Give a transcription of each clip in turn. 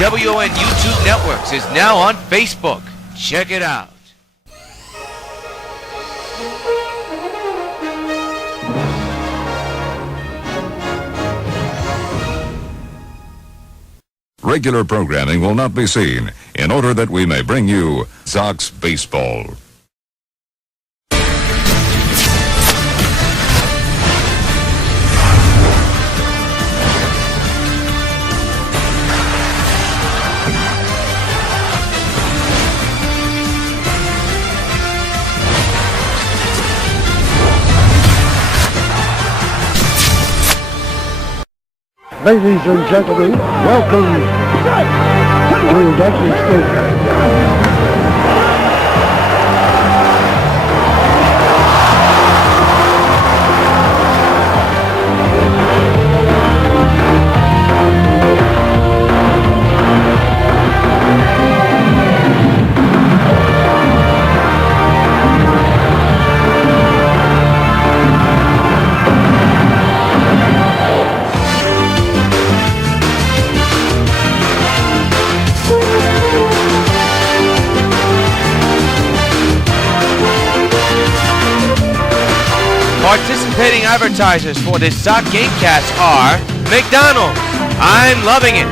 WON YouTube Networks is now on Facebook. Check it out. Regular programming will not be seen in order that we may bring you Sox Baseball. Ladies and gentlemen, welcome to Old Yankee Stadium. Participating advertisers for this Sox Gamecast are McDonald's, I'm loving it.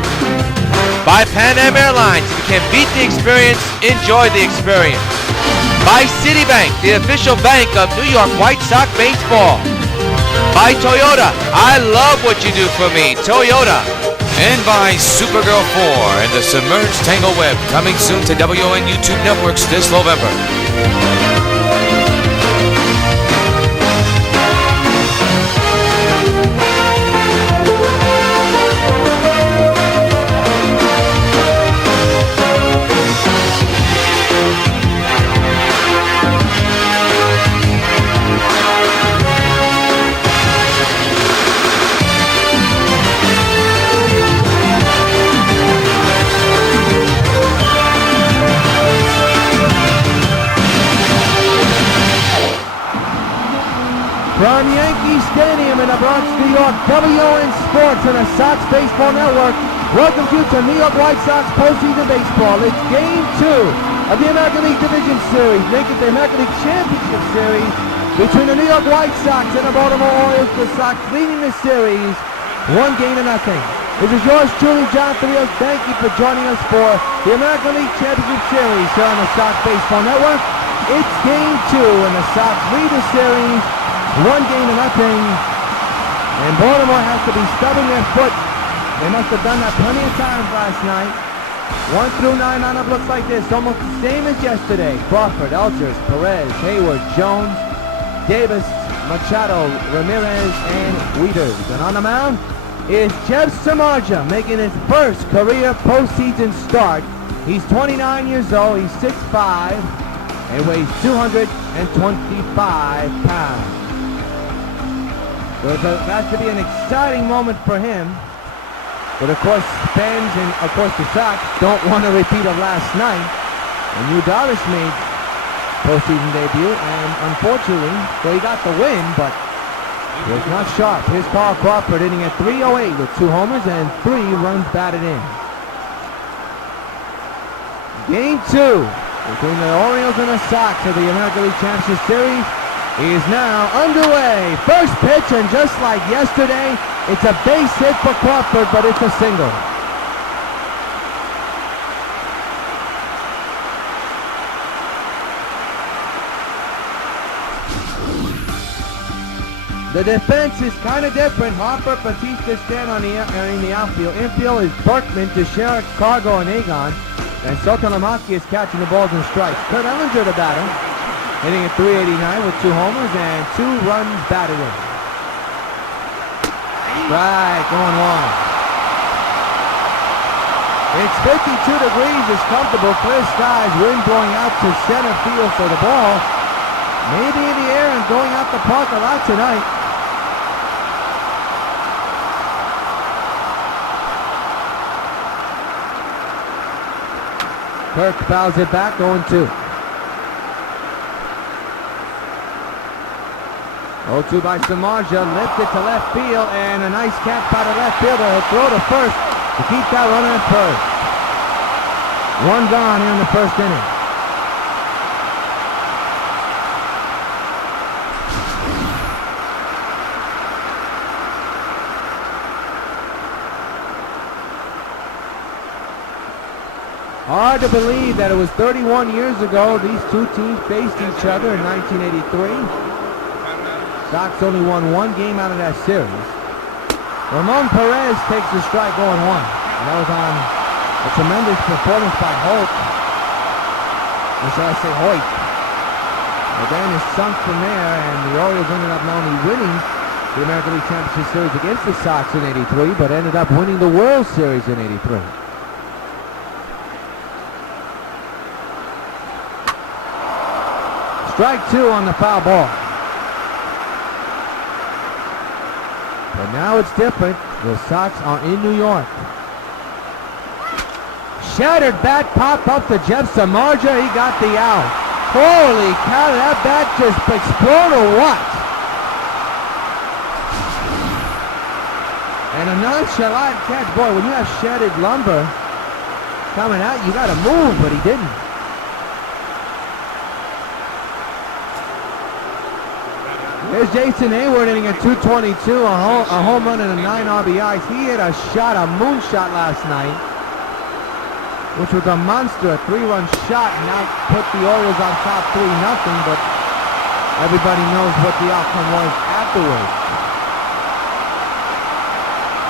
By Pan Am Airlines, if you can beat the experience, enjoy the experience. By Citibank, the official bank of New York White Sox baseball. By Toyota, I love what you do for me, Toyota. And by Supergirl 4 and the Submerged Tangle Web, coming soon to WON YouTube Networks this November. From Yankee Stadium in the Bronx, New York, WON Sports and the Sox Baseball Network welcomes you to New York White Sox Postseason Baseball. It's Game 2 of the American League Division Series, making the American League Championship Series between the New York White Sox and the Baltimore Orioles. The Sox leading the series 1-0. This is yours truly, John Rios. Thank you for joining us for the American League Championship Series here on the Sox Baseball Network. It's Game 2 and the Sox lead the series 1-0, and Baltimore has to be stubbing their foot. They must have done that plenty of times last night. 1 through 9 lineup looks like this, almost the same as yesterday. Crawford, Elgers, Perez, Hayward, Jones, Davis, Machado, Ramirez, and Wieters. And on the mound is Jeff Samardzija, making his first career postseason start. He's 29 years old, he's 6'5", and weighs 225 pounds. So it has to be an exciting moment for him. But of course, fans and of course the Sox don't want a repeat of last night. And Yu Darvish made postseason debut, and unfortunately, well, he got the win, but he was not sharp. Here's Carl Crawford hitting at .308 with 2 homers and 3 runs batted in. Game 2 between the Orioles and the Sox of the American League Championship Series is now underway. First pitch, and just like yesterday, it's a base hit for Crawford, but it's a single. The defense is kind of different. Harper, Batista stand in the outfield. Infield is Berkman, Teixeira, Cargo, and Agon. And Sotomayor is catching the balls and strikes. Kurt Ellinger to batter, hitting at .389 with 2 homers and 2 runs batted in. Right, going wide. It's 52 degrees, it's comfortable, clear skies, wind blowing out to center field for the ball. Maybe in the air and going out the park a lot tonight. Kirk fouls it back, 0-2. 0-2 by Samardzija, lifted to left field, and a nice catch by the left fielder. He'll throw to first to keep that runner at first. One gone here in the first inning. Hard to believe that it was 31 years ago these two teams faced each other in 1983. Sox only won one game out of that series. Ramon Perez takes the strike 0-1. And that was on a tremendous performance by Holt. Or shall I say Hoyt. But then it sunk from there, and the Orioles ended up not only winning the American League Championship Series against the Sox in 83, but ended up winning the World Series in 83. Strike two on the foul ball. But now it's different. The Sox are in New York. Shattered bat pop up to Jeff Samardzija. He got the out. Holy cow, that bat just exploded or what? And a nonchalant catch. Boy, when you have shattered lumber coming out, you got to move, but he didn't. There's Jason Hayward hitting at 222, a home run and a 9 RBIs. He hit a shot, a moonshot last night, which was a monster, a 3-run shot, and now put the Orioles on top 3-0, but everybody knows what the outcome was afterwards.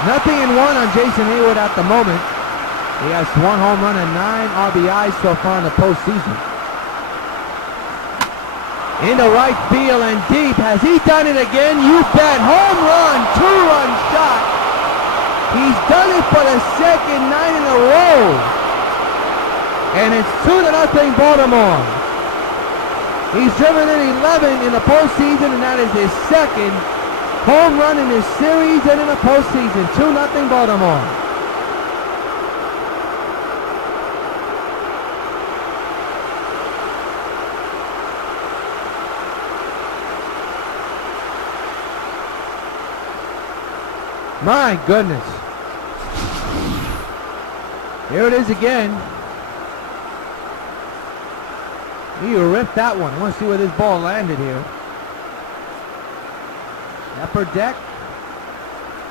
0-1 on Jason Hayward at the moment. He has one home run and 9 RBIs so far in the postseason. Into right field and deep. Has he done it again? You bet. Home run, 2-run shot. He's done it for the second night in a row. And it's 2-0 Baltimore. He's driven in 11 in the postseason, and that is his second home run in this series and in the postseason. 2-0 Baltimore. My goodness. Here it is again. He ripped that one. I want to see where this ball landed here. Upper deck.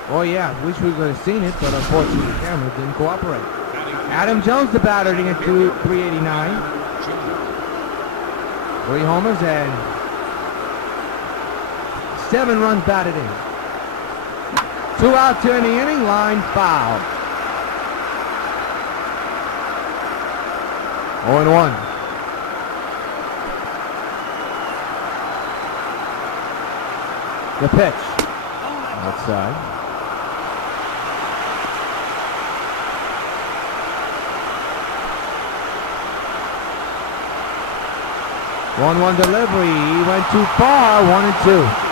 Oh yeah, wish we could have seen it, but unfortunately the camera didn't cooperate. Adam Jones, the batter, hitting at 389. 3 homers and 7 runs batted in. 2 outs here in the inning, line foul. 0-1. The pitch. Outside. One delivery. He went too far. 1-2.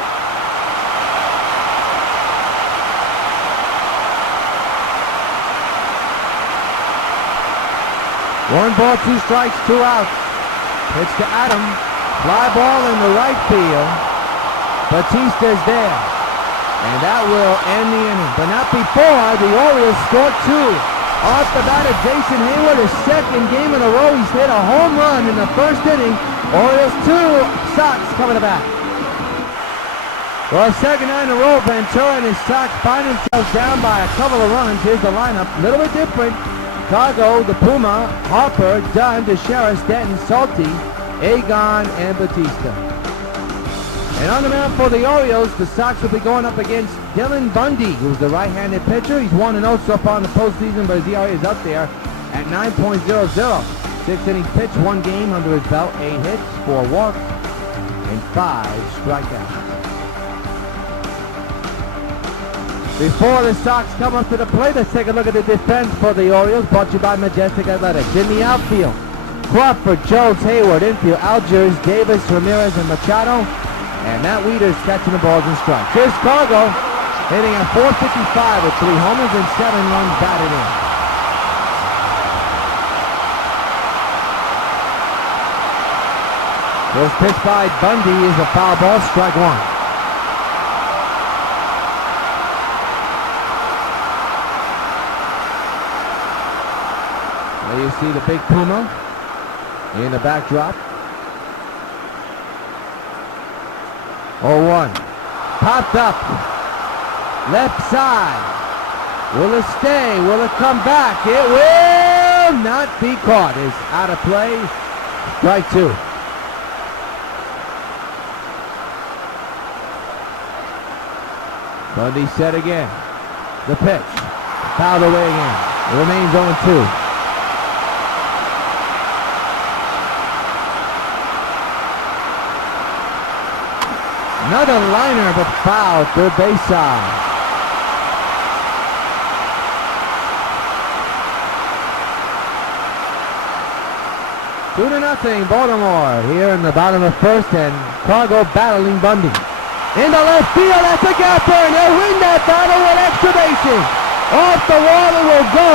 1 ball, 2 strikes, 2 outs. Pitch to Adam. Fly ball in the right field. Batista's there. And that will end the inning. But not before the Orioles scored 2. Off the bat of Jason Hayward, his second game in a row. He's hit a home run in the first inning. Orioles 2, Sox coming to bat. Well, second night in a row, Ventura and his Sox find themselves down by a couple of runs. Here's the lineup. A little bit different. Chicago, the Puma, Harper, Dunn, DeShera, Stanton, Salty, Agon, and Batista. And on the mound for the Orioles, the Sox will be going up against Dylan Bundy, who's the right-handed pitcher. He's 1-0 so far in the postseason, but his ERA is up there at 9.00. 6 innings pitched, 1 game under his belt, 8 hits, 4 walks, and 5 strikeouts. Before the Sox come up to the plate, let's take a look at the defense for the Orioles, brought to you by Majestic Athletics. In the outfield, Crawford, Jones, Hayward. Infield, Algiers, Davis, Ramirez, and Machado. And Matt Wieters catching the balls and strikes. Here's Cargo, hitting at 455 with 3 homers and 7 runs batted in. First pitch by Bundy is a foul ball, strike 1. you see the big Puma in the backdrop. 0-1. Popped up. Left side. Will it stay? Will it come back? It will not be caught. It's out of play. Strike 2. Bundy set again. The pitch. Fouled away again. It remains 0-2. Another liner, but foul. Third base side. Two to nothing, Baltimore here in the bottom of first, and Cargo battling Bundy. In the left field, that's a gapper, and they'll win that battle with extra bases. Off the wall it will go,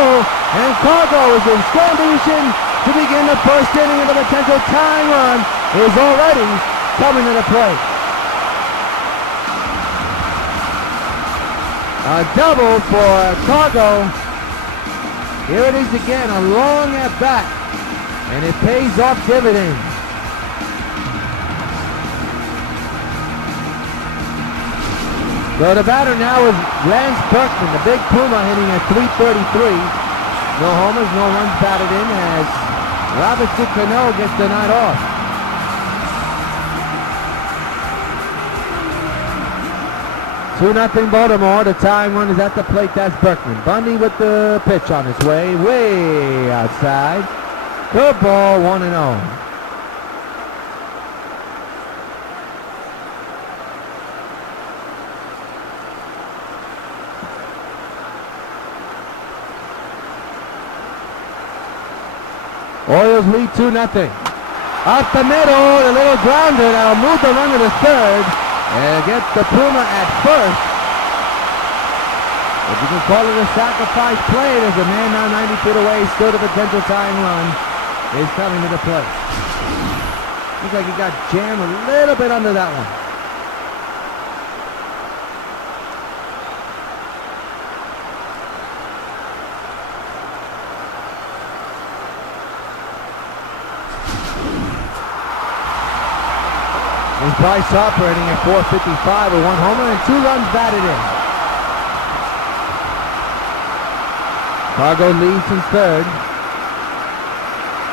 and Cargo is in strong position to begin the first inning, and the potential tying run is already coming to the plate. A double for Cargo. Here it is again, a long at bat, and it pays off dividends. So the batter now is Lance Berkman, the big Puma, hitting at .333. No homers, no runs batted in as Robert Cano gets the night off. Two nothing Baltimore. The tying run is at the plate. That's Berkman. Bundy with the pitch on its way outside. Good ball, 1-0. Orioles lead 2-0. Up the middle, a little grounder that'll move the runner to third and get the Puma at first. If you can call it a sacrifice play, there's a man now 90 feet away, still the potential tying run is coming to the plate. Looks like he got jammed a little bit under that one. Is Bryce Harper hitting at .455 with 1 homer and 2 runs batted in. Cargo leads in third.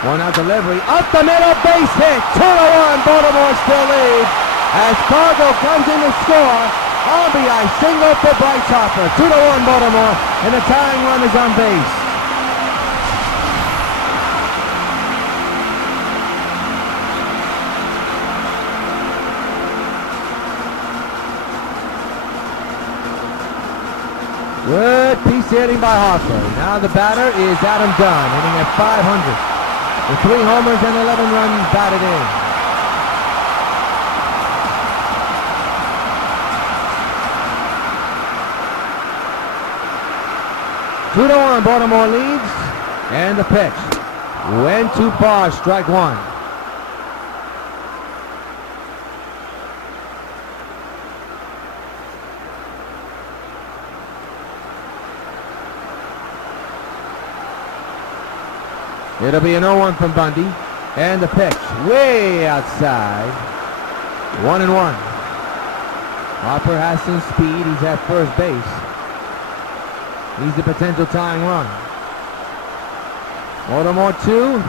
1 out delivery. Up the middle, base hit. 2-1. Baltimore still leads as Cargo comes in to score. RBI single for Bryce Harper. 2-1 Baltimore, and the tying run is on base. Good piece hitting by Harper. Now the batter is Adam Dunn, hitting at .500 with 3 homers and 11 runs batted in. .2-1, Baltimore leads, and the pitch went too far. Strike 1. It'll be an 0-1 from Bundy. And the pitch way outside. 1-1. Harper has some speed. He's at first base. He's the potential tying run. Baltimore 2.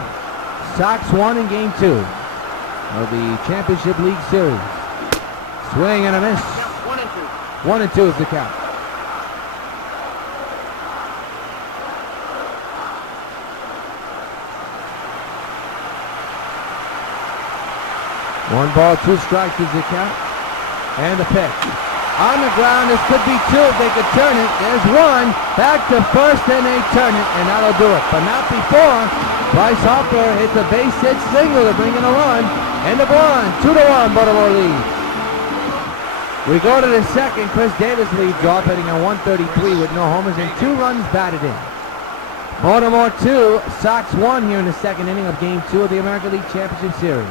Sox 1 in game 2 of the Championship League Series. Swing and a miss. 1-2 is the count. 1 ball, 2 strikes is the count. And the pitch. On the ground, this could be 2 if they could turn it. There's 1. Back to first, and they turn it, and that'll do it. But not before. Bryce Harper hits a base hit single to bring in a run. End of 1. 2-1, Baltimore lead. We go to the second. Chris Davis leads off, hitting at .133 with no homers and 2 runs batted in. Baltimore 2, Sox 1 here in the second inning of game 2 of the American League Championship Series.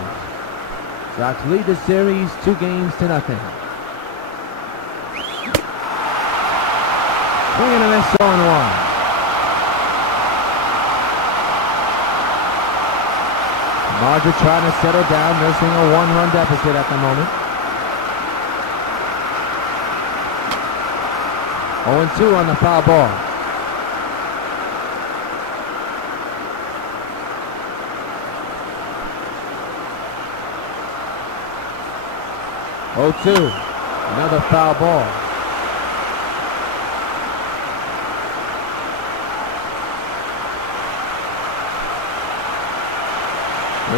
Sox lead the series 2-0. Swing and a miss, 0-1. Marger trying to settle down, nursing a 1-run deficit at the moment. 0-2 on the foul ball. Another foul ball.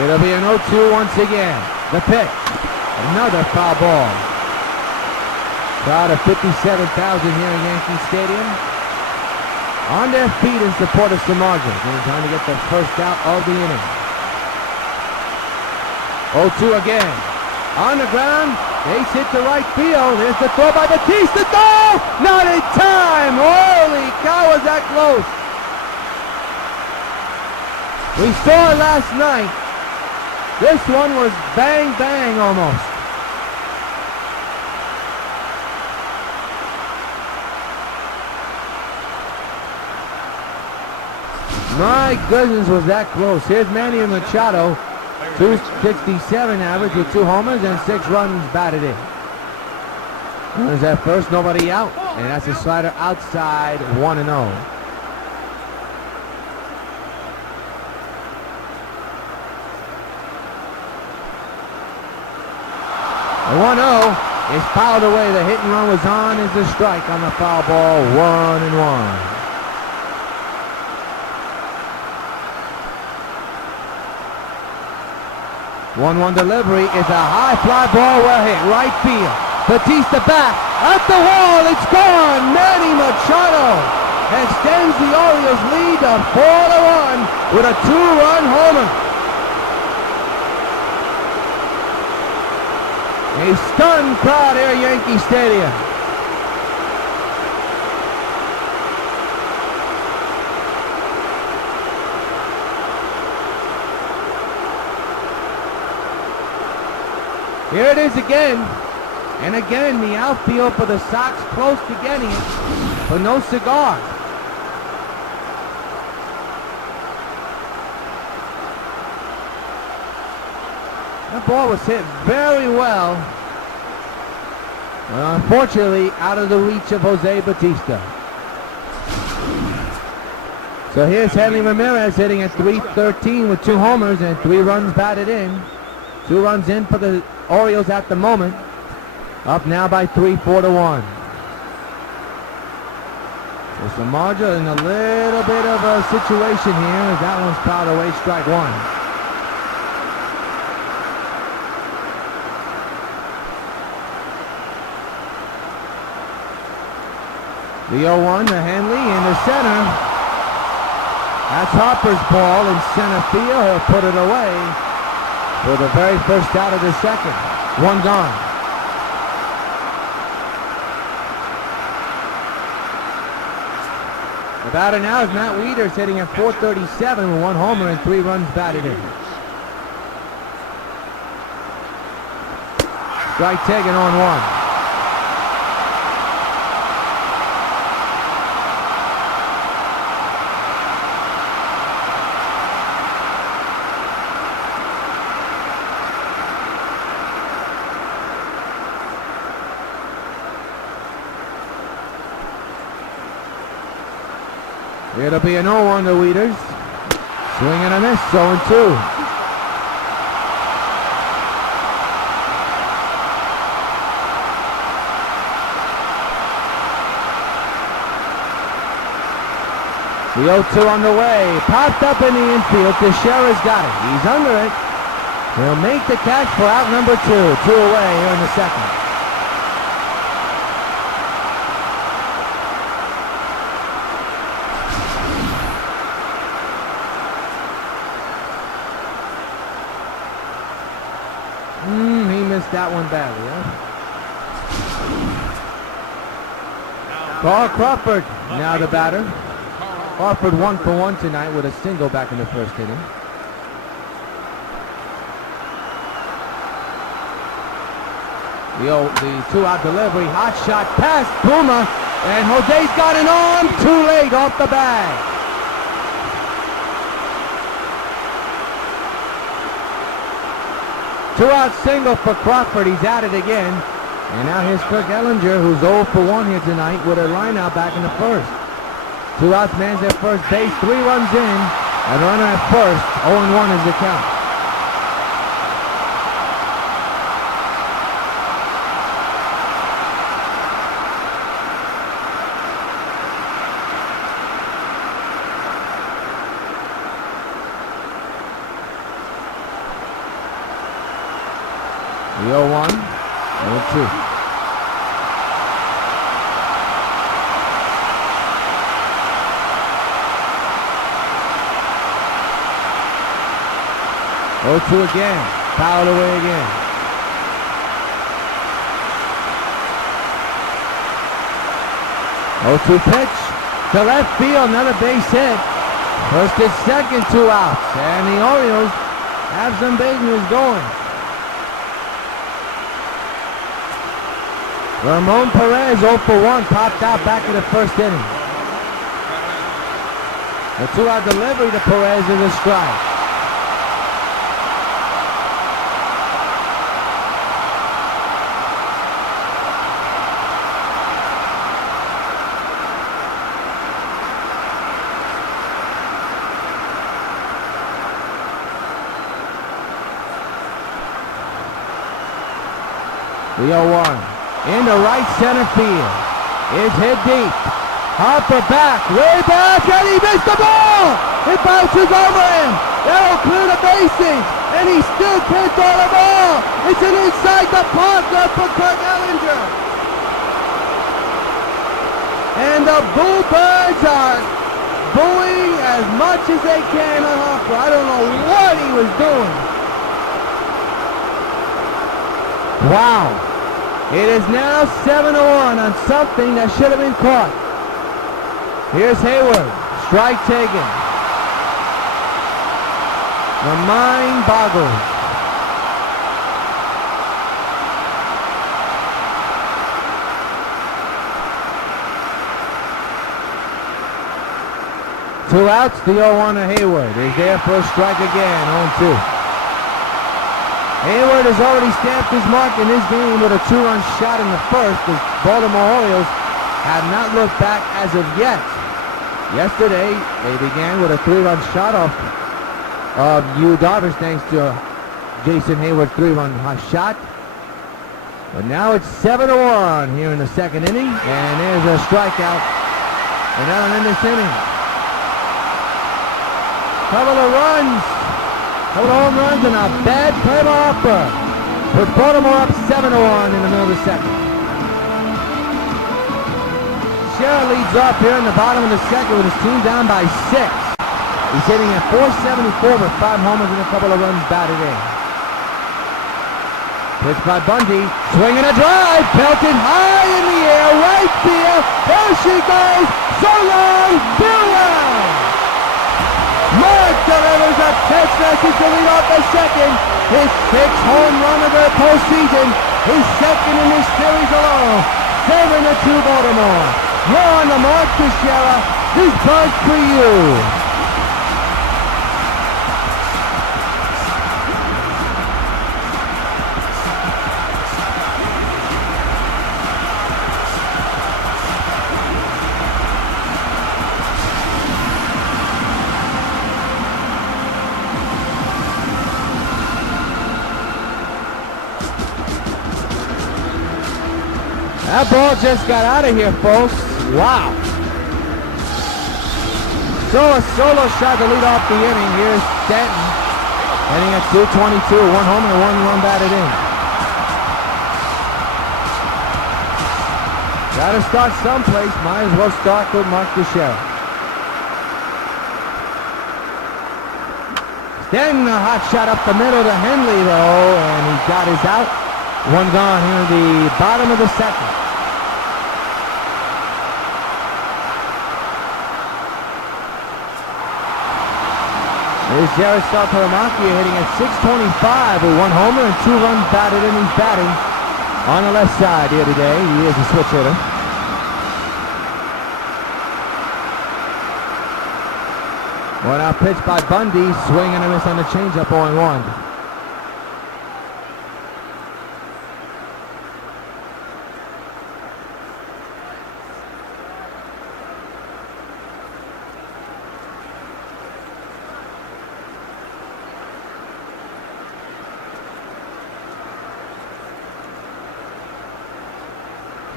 It'll be an 0-2 once again. The pitch. Another foul ball. Crowd of 57,000 here in Yankee Stadium. On their feet in support of Samardzija. They're trying to get the first out of the inning. 0-2 again. On the ground. Base hit to right field. Here's the throw by Batista. No! Not in time! Holy cow, was that close! We saw it last night. This one was bang, bang almost. My goodness, was that close. Here's Manny Machado. 267 average with 2 homers and 6 runs batted in. There's that first, nobody out. And that's a slider outside, 1-0. 1-0 is fouled away. The hit and run was on as a strike on the foul ball. 1-1. One delivery is a high fly ball, well hit, right field. Batista back, at the wall, it's gone. Manny Machado extends the Orioles lead to 4-1 with a 2-run homer. A stunned crowd here at Yankee Stadium. Here it is again. And again, the outfield for the Sox close to getting it, but no cigar. That ball was hit very well. Unfortunately, out of the reach of Jose Batista. So here's Hanley Ramirez hitting at .313 with 2 homers and 3 runs batted in. 2 runs in for the Orioles at the moment. Up now by 3, 4-1. So Samardzija in a little bit of a situation here as that one's fouled away, strike 1. The 0-1 to Hanley in the center. That's Harper's ball in center field. He'll put it away for the very first out of the second. 1 gone. The batter now is Matt Wieters hitting at .437 with 1 homer and 3 runs batted in. Strike taken on 1. It'll be an 0-1 to Wieters. Swing and a miss, 0-2. The 0-2 on the way. Popped up in the infield. Teixeira's got it. He's under it. He'll make the catch for out number 2. 2 away here in the second. He missed that one badly, huh? Carl Crawford, now the batter. Crawford 1 for 1 tonight with a single back in the first inning. The 2-out delivery, hot shot past Puma, and Jose's got an arm, too late off the bag. 2-out single for Crawford. He's at it again. And now here's Kirk Ellinger, who's 0 for 1 here tonight with a line out back in the first. 2 outs, man's at first base, 3 runs in, and runner at first, 0-1 is the count. The 0-1, 0-2. Oh, 2 again. Fouled away again. Oh, 2 pitch to left field. Another base hit. First and second, 2 outs. And the Orioles have some big news going. Ramon Perez, 0 for 1, popped out back in the first inning. The 2-out delivery to Perez is a strike. The 0-1 into right center field. It's hit deep. Harper back, way back, and he missed the ball! It bounces over him. That'll clear the bases, and he still can't throw the ball. It's an inside the park run for Kirk Ellinger. And the Bluebirds are booing as much as they can on Harper. I don't know what he was doing. Wow. It is now 7-1 on something that should have been caught. Here's Hayward. Strike taken. The mind boggles. Two outs, the 0-1 to Hayward. He's there for a strike again, 0-2. Hayward has already stamped his mark in this game with a 2-run shot in the first. The Baltimore Orioles have not looked back as of yet. Yesterday, they began with a 3-run shot off of Yu Darvish thanks to Jason Hayward's 3-run shot. But now it's 7-1 here in the second inning, and there's a strikeout. And now in this inning. Couple of runs. Couple of home runs and a bad play by Harper. Puts Baltimore up 7-1 in the middle of the second. Shera leads off here in the bottom of the second with his team down by 6. He's hitting at .474 with 5 homers and a couple of runs batted in. Pitch by Bundy, swinging a drive, belted high in the air, right field. There she goes. So long, farewell. Mark delivers a text message to lead off the second. His 6th home run of the postseason. His second in this series alone. 7-2 Baltimore. You're on the mark, Teixeira. This buzz for you. That ball just got out of here, folks. Wow. So a solo shot to lead off the inning. Here's Stanton. Heading at .222. 1 home and 1 run batted in. Got to start someplace. Might as well start with Mark Teixeira. Stanton, a hot shot up the middle to Henley, though, and he got his out. 1 gone here in the bottom of the second. Here's Jaroslav Peremakia hitting at .625 with 1 homer and 2 runs batted in. He's batting on the left side here today. He is a switch hitter. One out pitch by Bundy. Swing and a miss on the changeup, 0-1.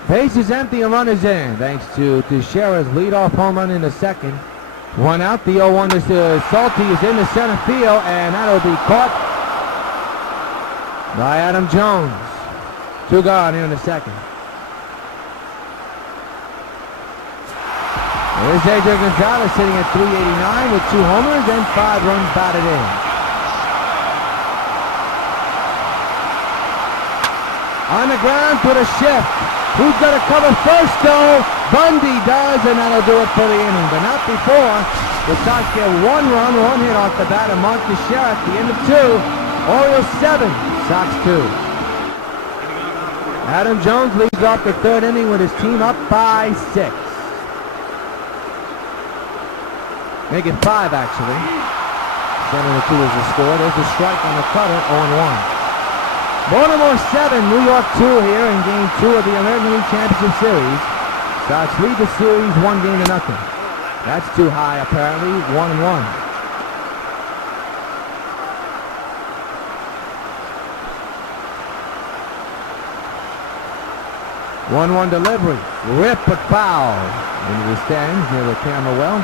Base is empty and runners in, thanks to Teixeira's leadoff home run in the second. One out, the 0-1 is Salty is in the center field, and that'll be caught by Adam Jones. 2 gone here in the second. Here's Adrian Gonzalez sitting at 389 with 2 homers and 5 runs batted in. On the ground for the shift. Who's going to cover first, though? Bundy does, and that'll do it for the inning. But not before. The Sox get 1 run, 1 hit off the bat of Mark Teixeira at the end of 2. Orioles 7, Sox 2. Adam Jones leads off the 3rd inning with his team up by 6. Make it 5, actually. 7-2 is the score. There's a strike on the cutter, 0-1. Baltimore 7, New York 2 here in Game 2 of the American League Championship Series. Sox lead the series 1-0. That's too high, apparently. 1-1. One delivery. Rip but foul. Into the stands near the camera well.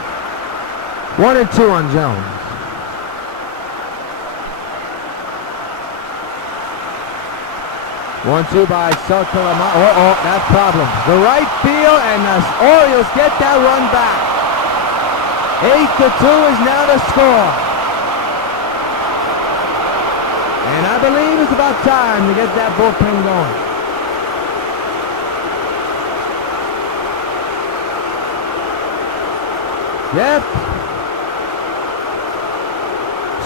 1-2 on Jones. 1-2 by Sotomayor. Oh, that problem. The right field, and the Orioles get that run back. 8-2 is now the score. And I believe it's about time to get that bullpen going. Jeff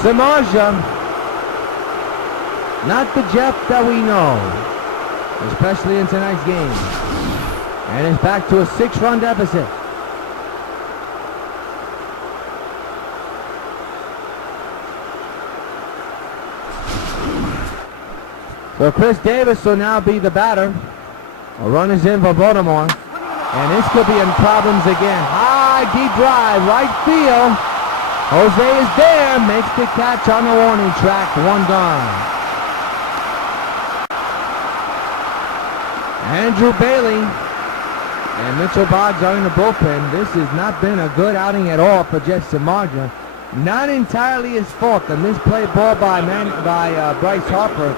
Samardzija, not the Jeff that we know, especially in tonight's game. And it's back to a 6-run deficit. So Chris Davis will now be the batter. A run is in for Baltimore. And this could be in problems again. High, deep drive, right field. Jose is there, makes the catch on the warning track. 1 gone. Andrew Bailey and Mitchell Boggs are in the bullpen. This has not been a good outing at all for Jeff Samardzija. Not entirely his fault. The misplay ball by Bryce Harper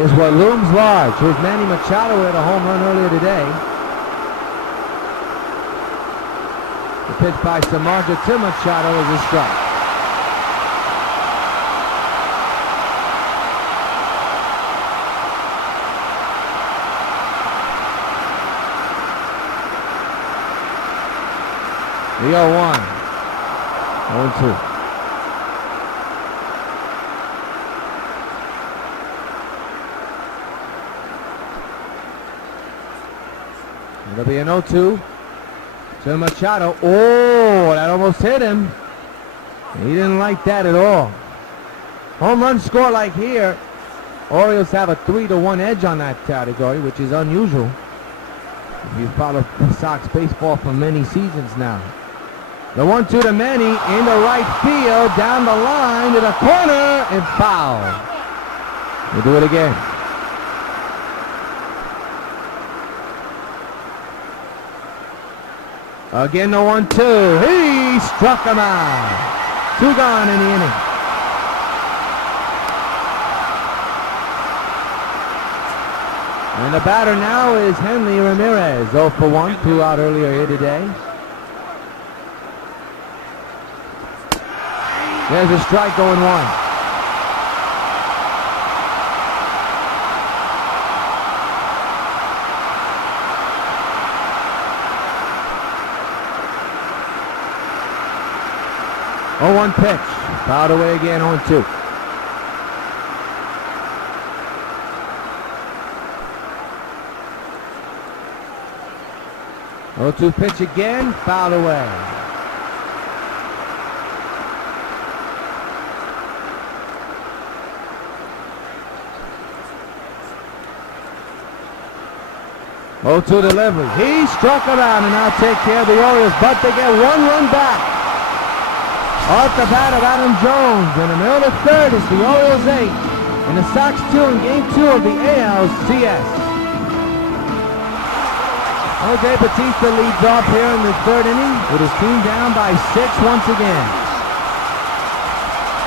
is what looms large. Here's Manny Machado hit a home run earlier today. The pitch by Samardzija to Machado is a strike. The 0-1. 0-2. It'll be an 0-2 to Machado. Oh, that almost hit him. He didn't like that at all. Home run score like here. Orioles have a 3-1 edge on that category, which is unusual. If you follow Sox baseball for many seasons now. The 1-2 to Manny in the right field, down the line to the corner, and foul. We'll do it again. Again, the 1-2. He struck him out. 2 gone in the inning. And the batter now is Henley Ramirez. 0 for 1, 2 out earlier here today. There's a strike going 1. Oh, 1 pitch. Fouled away again, 0-2. Oh, 2 pitch again, fouled away. Oh, 2 delivery. He struck him out and now take care of the Orioles, but they get 1 run back. Off the bat of Adam Jones. In the middle of the 3rd, it's the Orioles 8 and the Sox 2 in Game 2 of the ALCS. Jose Bautista leads off here in the third inning with his team down by 6 once again.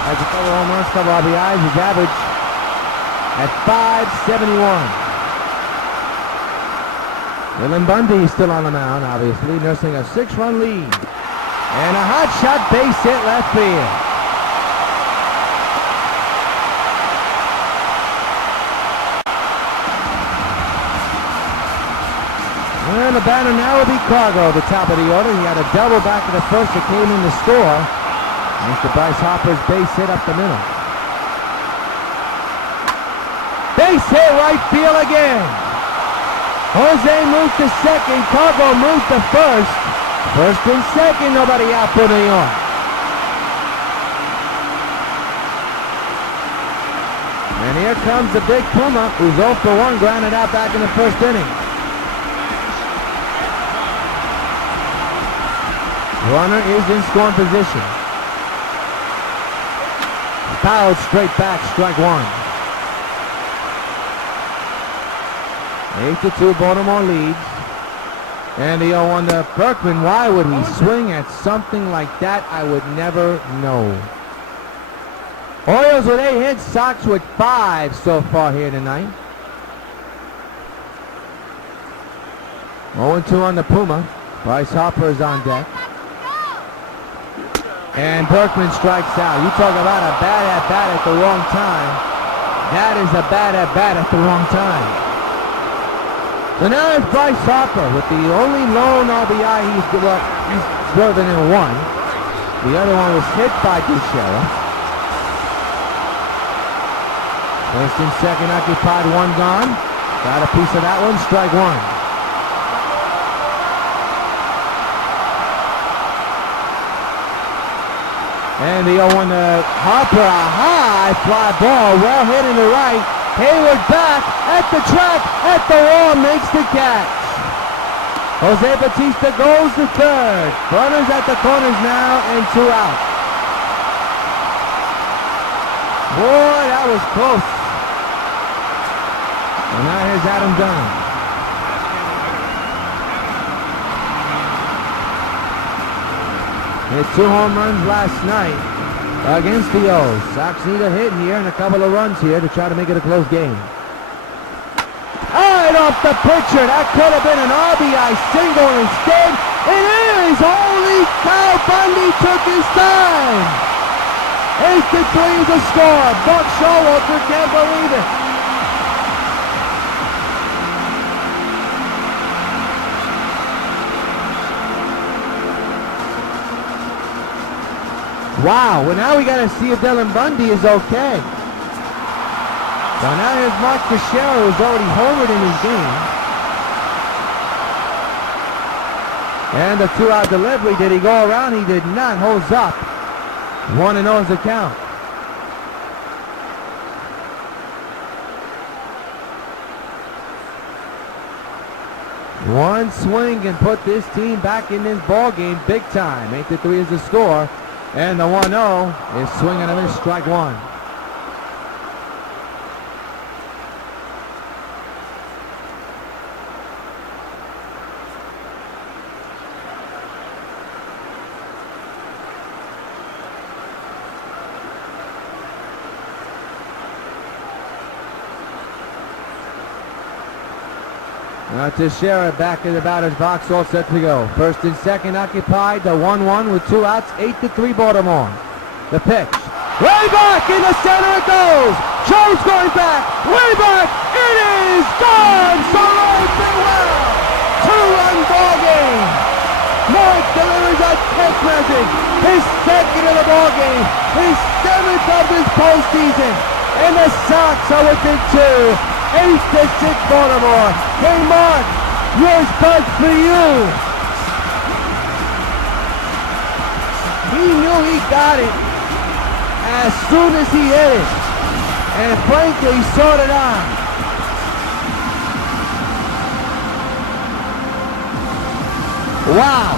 Has a couple home runs, couple RBIs. His average at .571. Dylan Bundy is still on the mound, obviously, nursing a 6-run lead. And a hot shot base hit left field. And the batter now will be Cargo, the top of the order. He had a double back in the first that came in to score. Thanks to Bryce Harper's base hit up the middle. Base hit right field again. Jose moves to second. Cargo moves to first. First and second, nobody out for New York. And here comes the big Puma, who's 0 for 1, grounded out back in the first inning. Runner is in scoring position. Fouled straight back, strike one. 8-2, Baltimore leads. And the 0-1 to Berkman. Why would he swing at something like that? I would never know. Orioles with 8 hits, Sox with 5 so far here tonight. 0-2 on the Puma. Bryce Harper is on deck. And Berkman strikes out. You talk about a bad at-bat at the wrong time. That is a bad at-bat at the wrong time. So now it's Bryce Harper with the only lone RBI he's driven in one. The other one was hit by Teixeira. First and second occupied, one gone. Got a piece of that one, strike one. And the 0-1 to Harper, a high fly ball, well hit in the right. Hayward back at the track, at the wall, makes the catch. Jose Bautista goes to third. Runners at the corners now and 2 out. Boy, that was close. And now here's Adam Dunn. Hit 2 home runs last night against the O's. Sox need a hit here and a couple of runs here to try to make it a close game. Right off the pitcher. That could have been an RBI single. Instead, it is. Holy cow, Bundy took his time. 8-3 is the score. Buck Showalter can't believe it. Wow, well now we got to see if Dylan Bundy is okay. So now here's Mark Teixeira, who's already homered in his game. And the 2-out delivery, did he go around? He did not, holds up. 1-0 is the count. One swing can put this team back in this ball game big time. 8-3 is the score. And the 1-0 is swing and a miss, strike one. Now Teixeira back in the batter's box, all set to go. First and second occupied, the 1-1 with 2 outs, 8-3 Baltimore. The pitch. Way back in the center it goes. Jones going back, way back. It is gone. So long, farewell. 2-run ball game. Mark delivers a text message. His second of the ball game. His 7th of this postseason. And the Sox are within 2. 8-6 Baltimore. Hey Mark, yours buzz for you. He knew he got it as soon as he hit it. And frankly, so did I. Wow.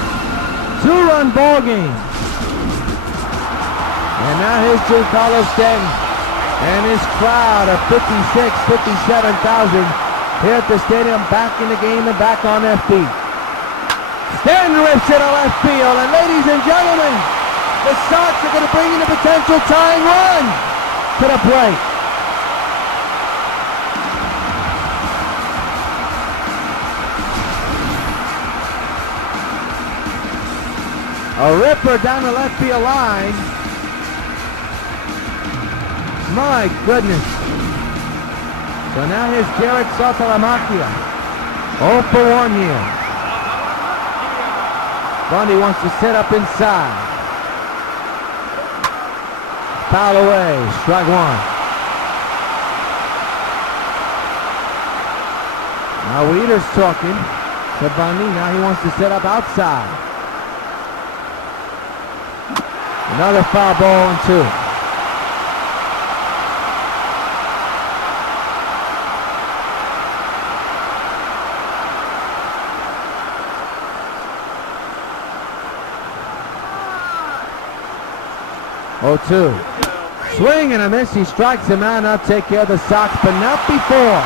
2-run ball game. And now here's Giancarlo Stanton. And his crowd of 57,000 here at the stadium, back in the game and back on their feet. then rips it to left field. And ladies and gentlemen, the Sox are going to bring in a potential tying run to the plate. A ripper down the left field line. My goodness. So now here's Jared Saltalamacchia. 0 for 1 here. Bundy wants to set up inside. Foul away. Strike one. Now Weeder's talking to Bundy. Now he wants to set up outside. Another foul ball and 2. Oh, 2. Swing and a miss. He strikes him out. Now take care of the Sox, but not before.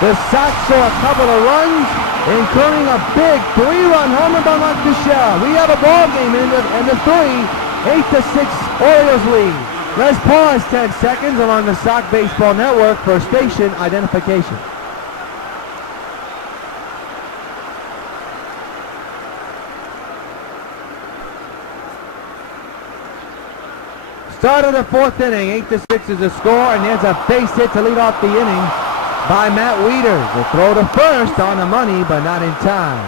The Sox saw a couple of runs, including a big 3-run homer by Mark Michelle. We have a ball game in the 3, 8-6 Orioles lead. Let's pause 10 seconds along the Sox Baseball Network for station identification. Start of the 4th inning, 8-6 is the score, and there's a base hit to lead off the inning by Matt Weeder. The throw to first on the money, but not in time.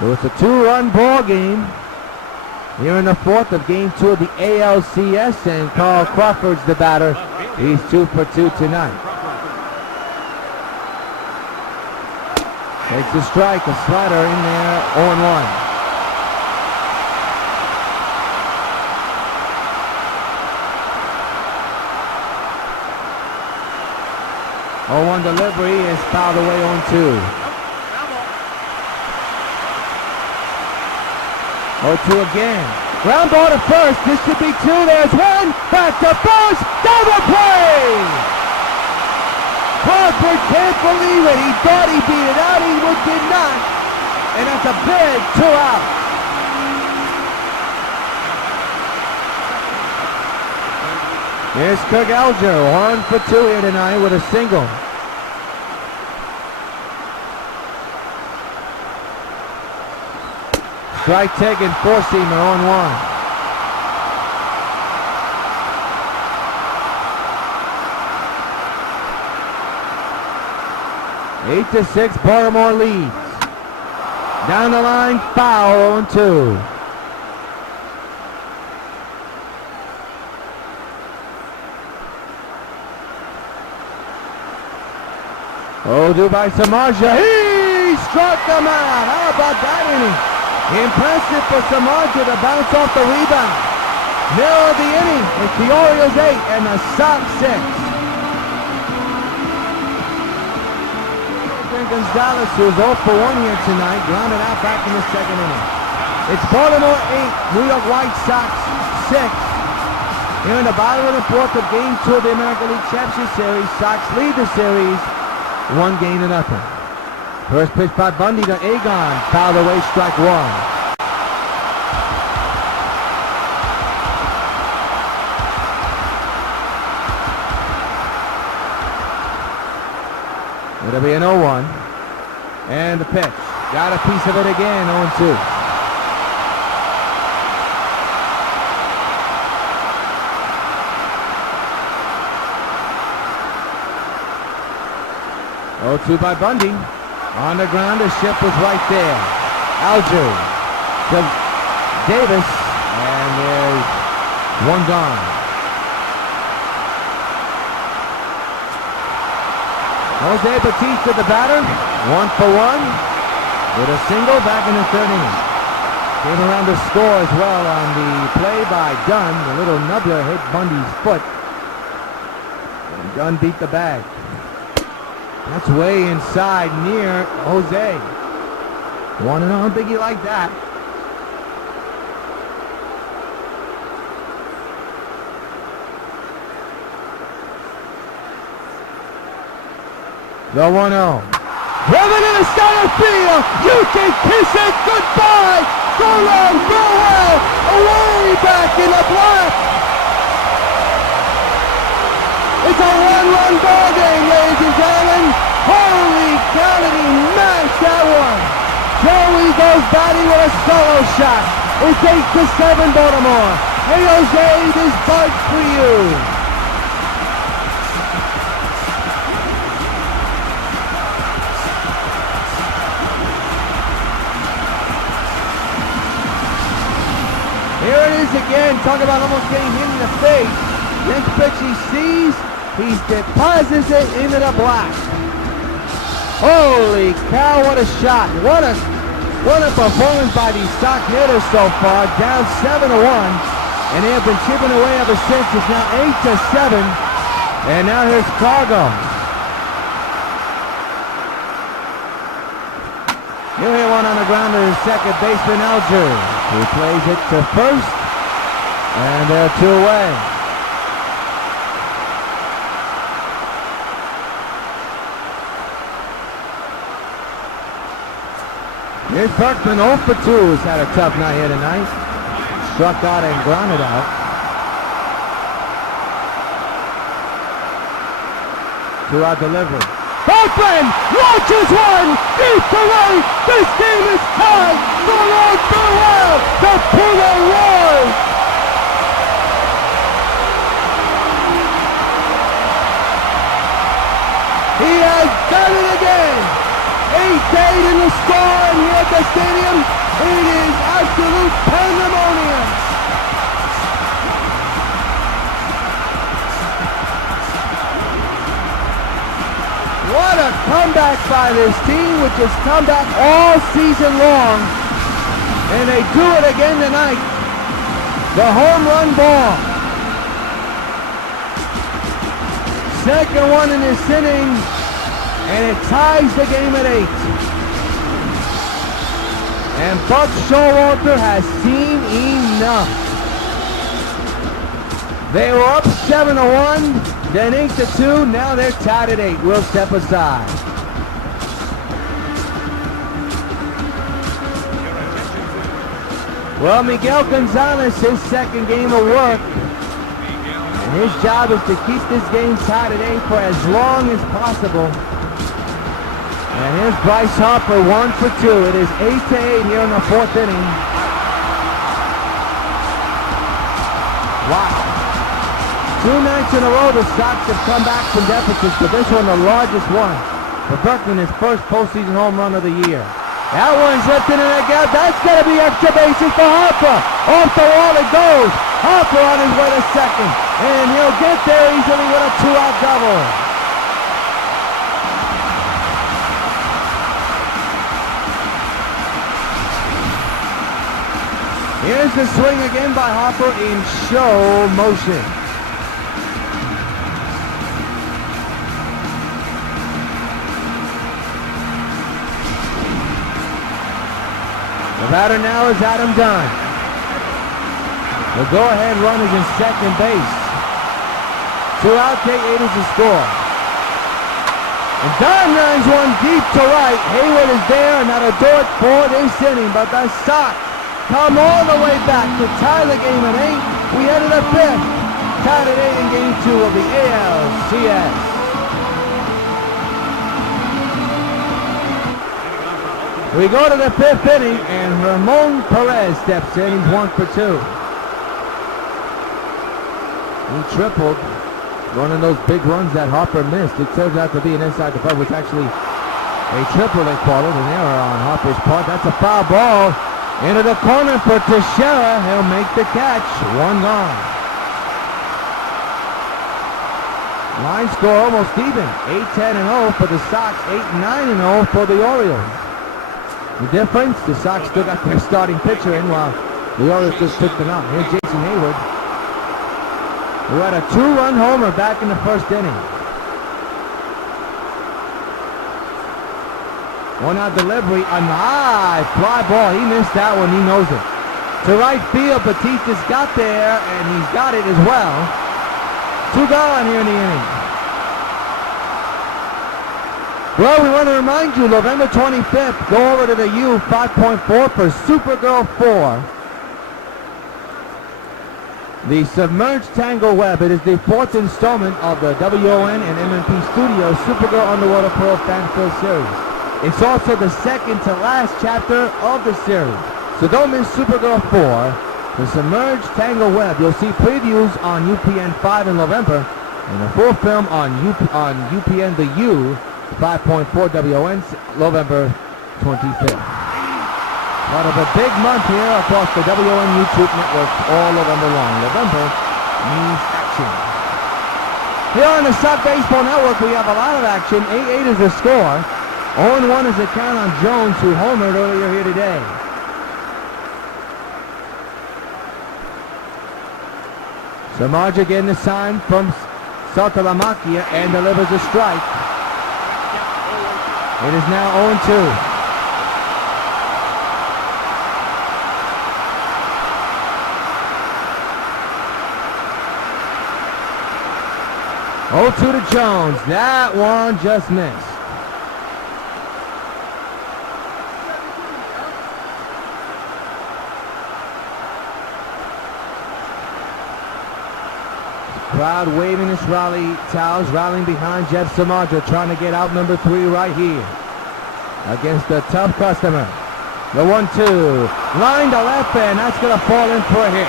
So it's a 2-run ball game here in the 4th of Game 2 of the ALCS, and Carl Crawford's the batter. He's 2 for 2 tonight. Takes a strike, a slider in there, 0-1. Oh, 1 delivery is fouled away on 2. 0-2 again. Ground ball to first. This should be 2. There's 1. Back to first. Double play! Crawford can't believe it. He thought he beat it out. He did not. And that's a big 2 out. Here's Kirk Alger, 1 for 2 here tonight with a single. Strike taken, 4-seamer, 0-1. Eight to 6, Baltimore leads. Down the line, foul, 0-2. Oh, by Samardzija. He struck them out. How about that inning? Impressive for Samardzija to bounce off the rebound. Middle of the inning. It's the Orioles 8 and the Sox 6. Gonzalez, who's 0 for 1 here tonight, grounded out back in the 2nd inning. It's Baltimore 8, New York White Sox 6. Here in the bottom of the 4th of Game 2 of the American League Championship Series, Sox lead the series 1-0. First pitch by Bundy to Egon. Fouled away, strike 1. It'll be an 0-1. And the pitch. Got a piece of it again, 0-2. Oh, 2 by Bundy. On the ground, the ship was right there. Alger to Davis, and there's 1 gone. Jose Batista, the batter, 1 for 1 with a single back in the 3rd inning. Came around to score as well on the play by Dunn. The little nubbler hit Bundy's foot, and Dunn beat the bag. That's way inside near Jose. 1-0, I don't think he liked that. The 1-0. Driven to the center field. You can kiss it goodbye. Go long, go well. Away back in the black. It's a one-run ball game, ladies and gentlemen. Holy cow, did he mash that one. Joey goes batting with a solo shot. It's 8-7 Baltimore. Hey, Jose, this bug for you. Here it is again. Talk about almost getting hit in the face. Next pitch he sees, he deposits it into the black. Holy cow, what a shot. What a performance by these Sox hitters so far. Down 7-1. And they have been chipping away ever since. It's now 8-7. And now here's Cargo. He'll hit one on the ground to his second baseman, Alger, who plays it to first. And they're 2 away. Here's Berkman 0 for 2, who's had a tough night here tonight. Struck out and grounded out. 2-out delivery. Berkman launches one deep to right. This game is tied. The Lord farewell. The Puma roars. He has done it again. 8-8 in the score, and here at the stadium, it is absolute pandemonium. What a comeback by this team, which has come back all season long. And they do it again tonight. The home run ball. Second one in this inning, and it ties the game at 8. And Buck Showalter has seen enough. They were up 7-1, then 8-2, now they're tied at 8. We'll step aside. Well, Miguel Gonzalez, his second game of work. And his job is to keep this game tied at 8 for as long as possible. And here's Bryce Harper, 1 for 2. It is 8-8 here in the 4th inning. Wow. 2 nights in a row, the Sox have come back from deficits, but this one the largest one. For Berkman, his first postseason home run of the year. That one's lifted in the gap. That's going to be extra bases for Harper. Off the wall it goes. Harper on his way to second. And he'll get there easily with a 2-out double. Here's the swing again by Harper in show motion. The batter now is Adam Dunn. The go-ahead run is in second base. 2 out, take 8 is the score. And Dunn runs one deep to right. Hayward is there, and not a door for this inning, but the Sox come all the way back to tie the game at 8. We head to the 5th. Tied at 8 in game 2 of the ALCS. We go to the 5th inning, and Ramon Perez steps in. He's 1 for 2. He tripled, one of those big runs that Harper missed. It turns out to be an inside the park, which actually a triple they called it, an error on Harper's part. That's a foul ball into the corner for Teixeira. He'll make the catch. 1 gone. Line score almost even. 8-10-0 for the Sox. 8-9-0 for the Orioles. The difference, the Sox still got their starting pitcher in while the Orioles just took them out. Here's Jason Hayward, who had a 2-run homer back in the 1st inning. 1-out delivery, a high fly ball. He missed that one, he knows it. To right field, Batista's got there, and he's got it as well. 2 gone here in the inning. Well, we want to remind you, November 25th, go over to the U 5.4 for Supergirl 4. The Submerged Tangle Web. It is the 4th installment of the WON and MMP Studios Supergirl Underwater Pearl Fan-Filled Series. It's also the second to last chapter of the series. So don't miss Supergirl 4, the Submerged Tangle Web. You'll see previews on UPN 5 in November, and the full film on UPN The U 5.4 WON November 25th. Part of a big month here across the WON YouTube network all November long. November means action. Here on the Sox Baseball Network, we have a lot of action. 8-8 is the score. 0-1 is the count on Jones, who homered earlier here today. Samardzija getting the sign from Saltalamacchia and delivers a strike. It is now 0-2. 0-2 to Jones. That one just missed. Crowd waving his rally towels, rallying behind Jeff Samardzija, trying to get out number 3 right here against a tough customer. The 1-2. Line to left, and that's going to fall in for a hit.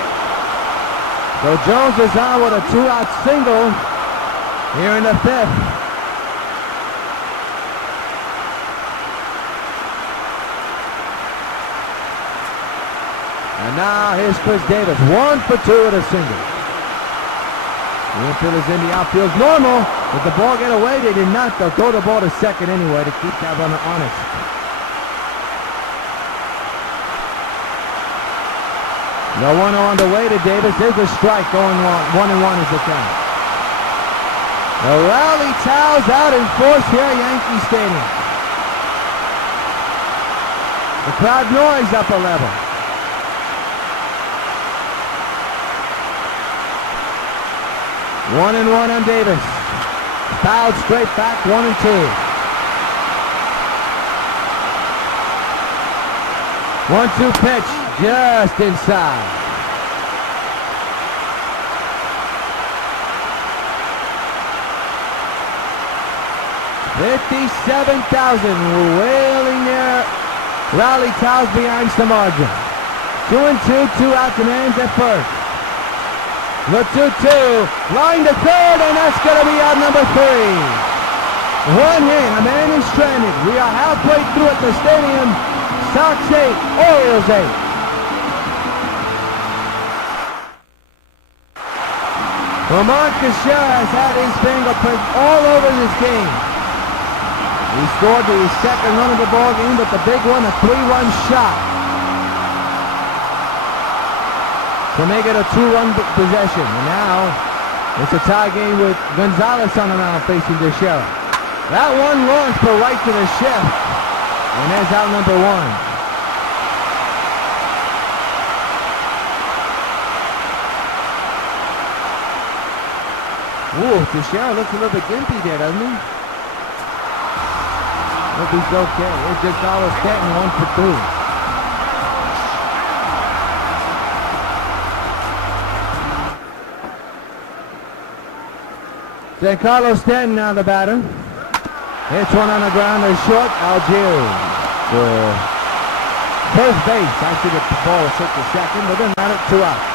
So Jones is on with a 2-out single here in the 5th. And now here's Chris Davis, 1 for 2 with a single. The infield is in the outfield normal. Did the ball get away? They did not. They'll throw the ball to second anyway to keep that runner honest. No one on the way to Davis. There's a strike going on. 1-1 is the count. The rally towels out in force here at Yankee Stadium. The crowd noise up a level. One and one on Davis. Fouled straight back, 1-2. 1-2 pitch, just inside. $57,000 wailing their rally towels behind Samardzija. 2-2, 2-out commands at first. The 2-2, line to third, and that's going to be out number 3. One hit, a man is stranded. We are halfway through at the stadium. Sox 8, Orioles 8. Ramon Teixeira has had his fingerprint all over this game. He scored the second run of the ball game, but the big one, a 3-run shot to make it a 2-run possession. And now it's a tie game with Gonzalez on the mound facing Teixeira. That one launched for right to the shift, and there's out number 1. Ooh, Teixeira looks a little bit gimpy there, doesn't he? Hope he's okay. It's just Carlos Stanton, 1 for 2. Giancarlo Stanton now the batter. Hits one on the ground, a short. Algieri for first base. Actually, the ball was hit to second, but then not at 2 outs.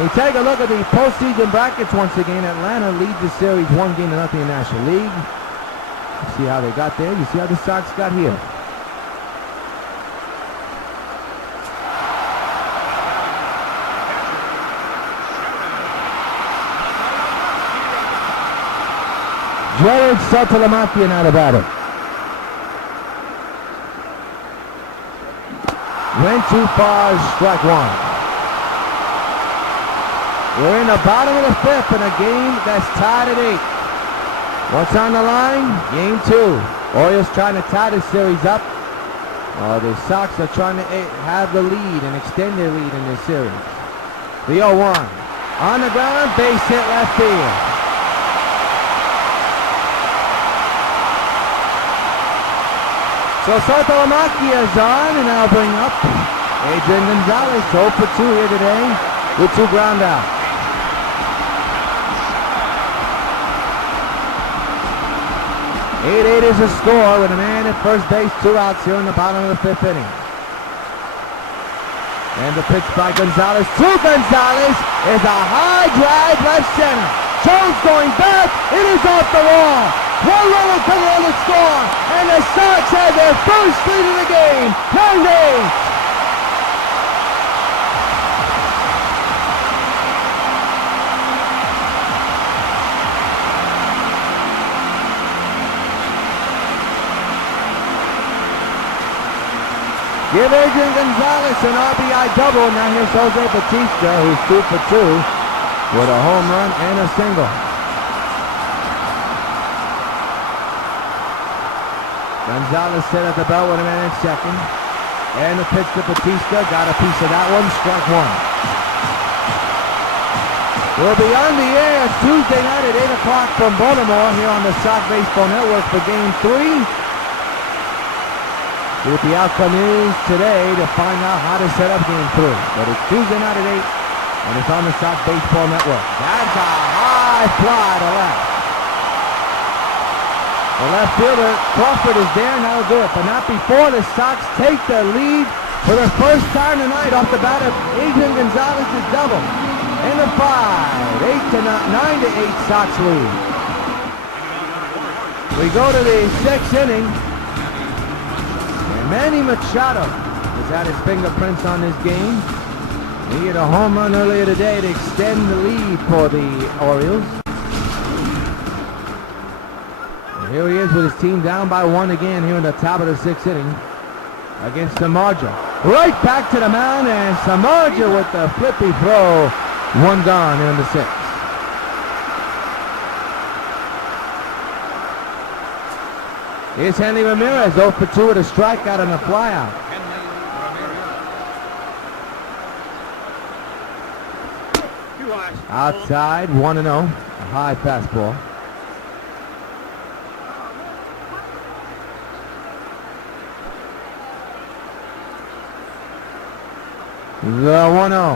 We take a look at the postseason brackets once again. Atlanta leads the series 1-0 in the National League. You see how they got there. You see how the Sox got here. Jared Saltalamacchia now the batter. Went too far, strike 1. We're in the bottom of the 5th in a game that's tied at 8. What's on the line? Game 2. Orioles trying to tie the series up. The Sox are trying to have the lead and extend their lead in this series. The 0-1. On the ground, base hit left field. So Saltalamacchia is on, and I'll bring up Adrian Gonzalez, 0 for 2 here today with 2 ground outs. 8-8 is the score with a man at first base, 2 outs here in the bottom of the 5th inning. And the pitch by Gonzalez to Gonzalez is a high drive left center. Jones going back, it is off the wall. One runner coming on the score, and the Sox have their first lead of the game, 9-8. Give Adrian Gonzalez an RBI double. Now here's Jose Bautista, who's 2 for 2 with a home run and a single. Gonzalez set at the belt with a man in second. And the pitch to Bautista. Got a piece of that one. Strike 1. We'll be on the air Tuesday night at 8 o'clock from Baltimore here on the Sox Baseball Network for Game 3. With the outcome is today to find out how to set up Game 3. But it's Tuesday night at 8, and it's on the Sox Baseball Network. That's a high fly to left. The left fielder, Crawford, is there, and that'll do it. But not before the Sox take the lead for the first time tonight off the bat of Adrian Gonzalez's double. And a 9-8 Sox lead. We go to the 6th inning. Manny Machado has had his fingerprints on this game. He hit a home run earlier today to extend the lead for the Orioles. And here he is with his team down by 1 again here in the top of the 6th inning against Samardzija. Right back to the mound, and Samardzija with the flippy throw. 1 gone here in the 6th. Here's Henley Ramirez, 0 for 2 with a strikeout and a flyout. Outside, 1-0, a high fastball. The 1-0.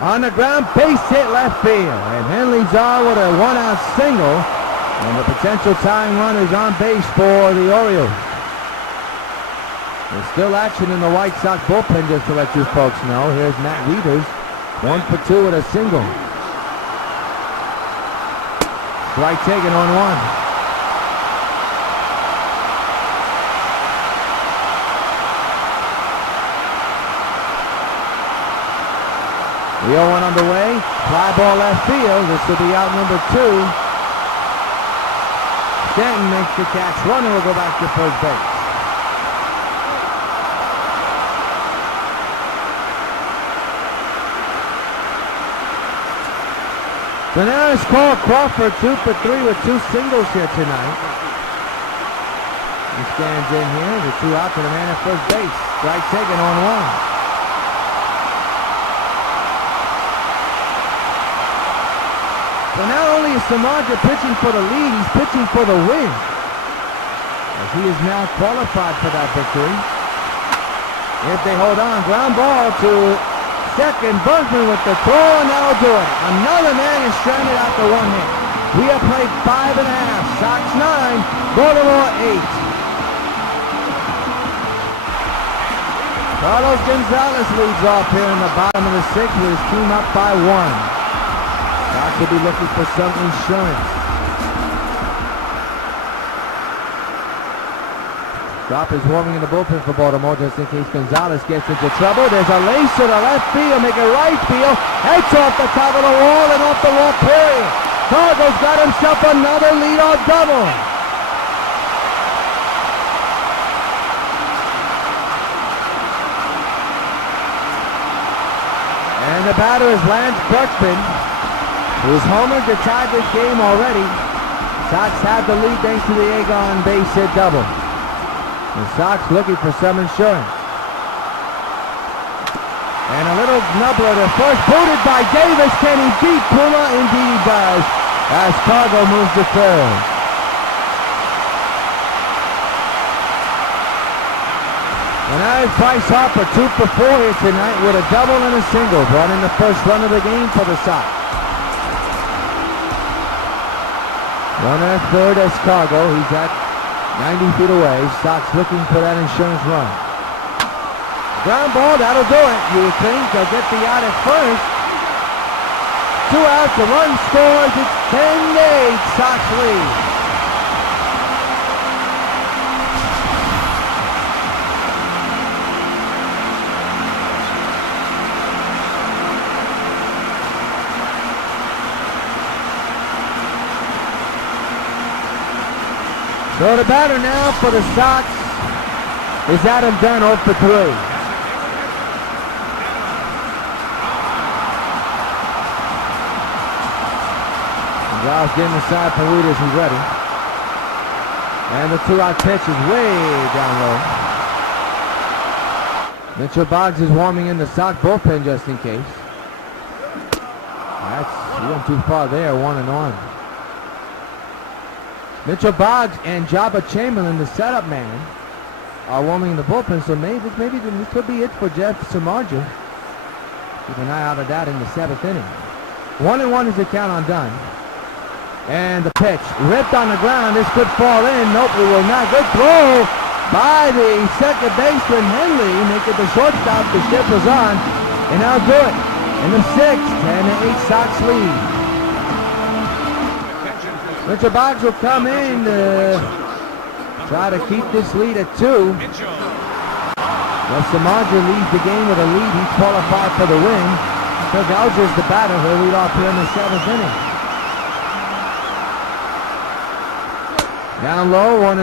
On the ground, base hit left field, and Henley's on with a 1-out single. And the potential tying run is on base for the Orioles. There's still action in the White Sox bullpen, just to let you folks know. Here's Matt Wieters, 1 for 2 with a single. Strike taken on 1. The 0-1 underway. Fly ball left field. This will be out number 2. Stanton makes the catch. Runner will go back to first base. So now it's Paul Crawford, 2 for 3 with 2 singles here tonight. He stands in here. The 2 out to the man at first base. Strike taken on 1. So not only is Samardzija pitching for the lead, he's pitching for the win, as he is now qualified for that victory. If they hold on, ground ball to second. Bergman with the throw, and that'll do it. Another man is stranded out to 1 hit. We have played 5.5. Sox 9, Baltimore 8. Carlos Gonzalez leads off here in the bottom of the 6th with his team up by 1. Sox will be looking for some insurance. Drop is warming in the bullpen for Baltimore just in case Gonzalez gets into trouble. There's a lacer to left field, make it right field. Heads off the top of the wall and off the wall, period. Cargo's got himself another leadoff double. And the batter is Lance Berkman, who's homered to tie this game already. Sox have the lead thanks to the Egon base hit double. The Sox looking for some insurance. And a little nubbler to first, booted by Davis. Can he beat Puma? Indeed he does, as Cargo moves to third. And that is Bryce Harper, 2 for 4 here tonight with a double and a single. Brought in the first run of the game for the Sox. Runner at third as Cargo. He's at 90 feet away. Sox looking for that insurance run. Ground ball, that'll do it. You would think they'll get the out at first. 2 outs, the run scores. It's 10-8, Sox lead. So the batter now for the Sox is Adam Dunn, 0 for 3. Gonzalez getting the side from Rios, he's ready. And the 2-out pitch is way down low. Mitchell Boggs is warming in the Sox bullpen just in case. He went too far there, 1-1. Mitchell Boggs and Jabba Chamberlain, the setup man, are warming in the bullpen, so maybe this could be it for Jeff Samardzija. Keep an eye out of that in the 7th inning. 1-1 is the count on Dunn. And the pitch, ripped on the ground. This could fall in. Nope, it will not. Good throw by the second baseman, Henley, making the shortstop. The shift was on, and now do it. In the 6th, 10-8 Sox lead. Mitchell Boggs will come in to try to keep this lead at 2. Well, Samardzija leads the game with a lead. He's qualified for the win. Phil Gouger is the batter. He'll lead off here in the 7th inning. Down low, 1-0.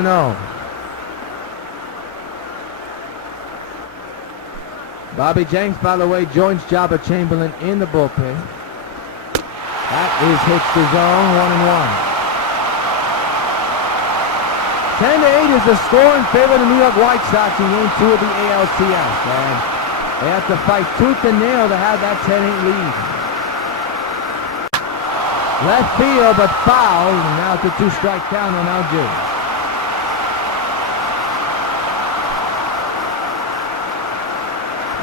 Bobby Jenks, by the way, joins Jabba Chamberlain in the bullpen. That is hits the zone, 1-1. 10-8 is the score in favor of the New York White Sox in Game 2 of the ALCS. And they have to fight tooth and nail to have that 10-8 lead. Left field, but foul. And now it's a 2-strike count on Algier.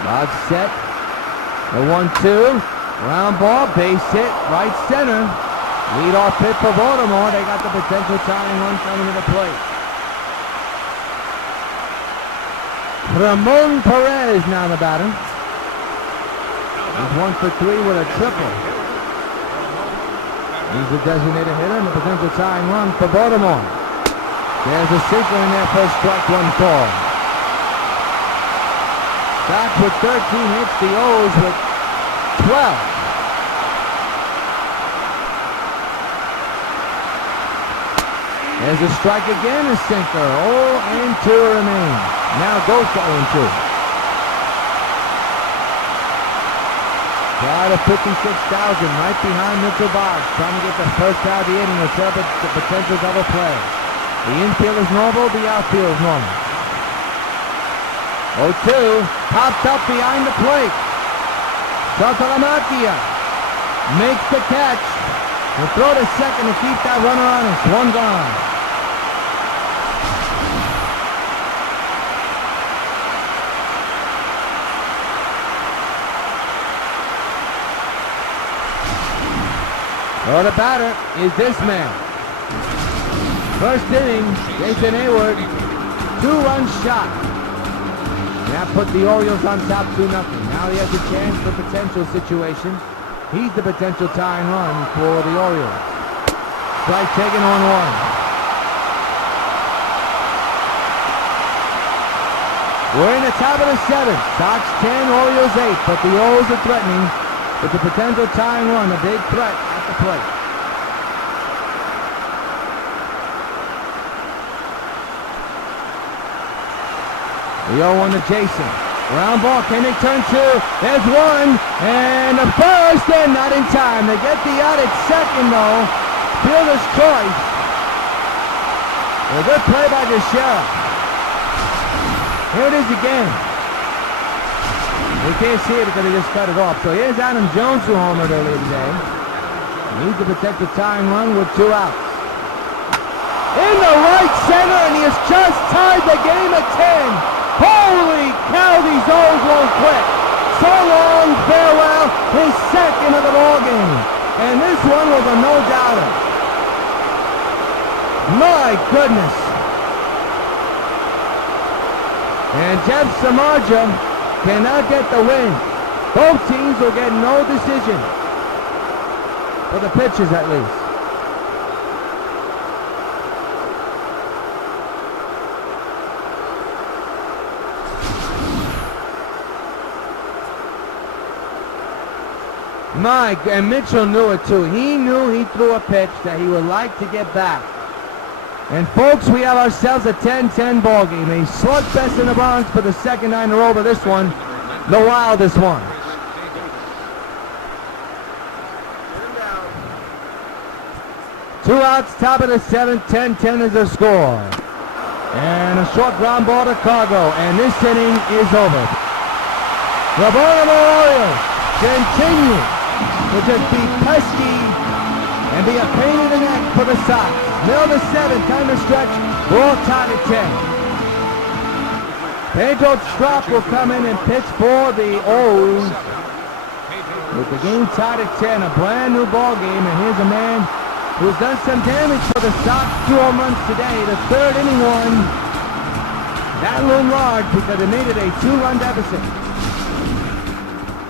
Boggs set. The 1-2. Round ball, base hit, right center. Lead-off hit for Baltimore. They got the potential tying run coming to the plate. Ramon Perez now the batter. He's 1 for 3 with a triple. He's the designated hitter and the potential tying run for Baltimore. There's a sinker in there for a strike, 1 call. Sox with 13 hits, the O's with 12. There's a strike again, a sinker. 0-2 remain. Now goes to 0-2. Crowd of 56,000 right behind Mitchell Boggs, trying to get the first out of the inning to set up the potential double play. The infield is normal, the outfield is normal. 0-2, popped up behind the plate. Saltalamacchia makes the catch. He'll throw to second to keep that runner honest. 1 gone. Well, the batter is this man. First inning, Jason Hayward, 2-run shot. That put the Orioles on top 2-0. Now he has a chance for potential situation. He's the potential tying run for the Orioles. Strike taken on 1. We're in the top of the 7th. Sox 10, Orioles 8, but the O's are threatening with the potential tying run, a big threat at the plate. The 0-1 to Jason. Round ball, can they turn 2? There's 1, and the first, and not in time. They get the out at second, though. Fielder's choice. A good play by the sheriff. Here it is again. We can't see it because they just cut it off. So here's Adam Jones, who homered earlier today. He needs to protect the tying run with 2 outs. In the right center, and he has just tied the game at 10. Holy cow, these O's won't quit. So long, farewell, his second of the ball game. And this one was a no-doubter. My goodness. And Jeff Samardzija cannot get the win. Both teams will get no decision. For the pitchers, at least. Mike, and Mitchell knew it too. He knew he threw a pitch that he would like to get back. And folks, we have ourselves a 10-10 ball game. A slugfest in the Bronx for the second night in a row, but this one, the wildest one. Two outs, top of the seventh, 10-10 is the score. And a short ground ball to Cargo, and this inning is over. The Baltimore Orioles continue to just be pesky and be a pain in the neck for the Sox. Middle of the seventh, time to stretch, we're all tied at 10. Pedro Strop will come in and pitch for the O's. With the game tied at 10, a brand new ball game, and here's a man who's done some damage for the Sox. 2 home runs today. The third inning one. That loomed large because it made it a 2-run deficit.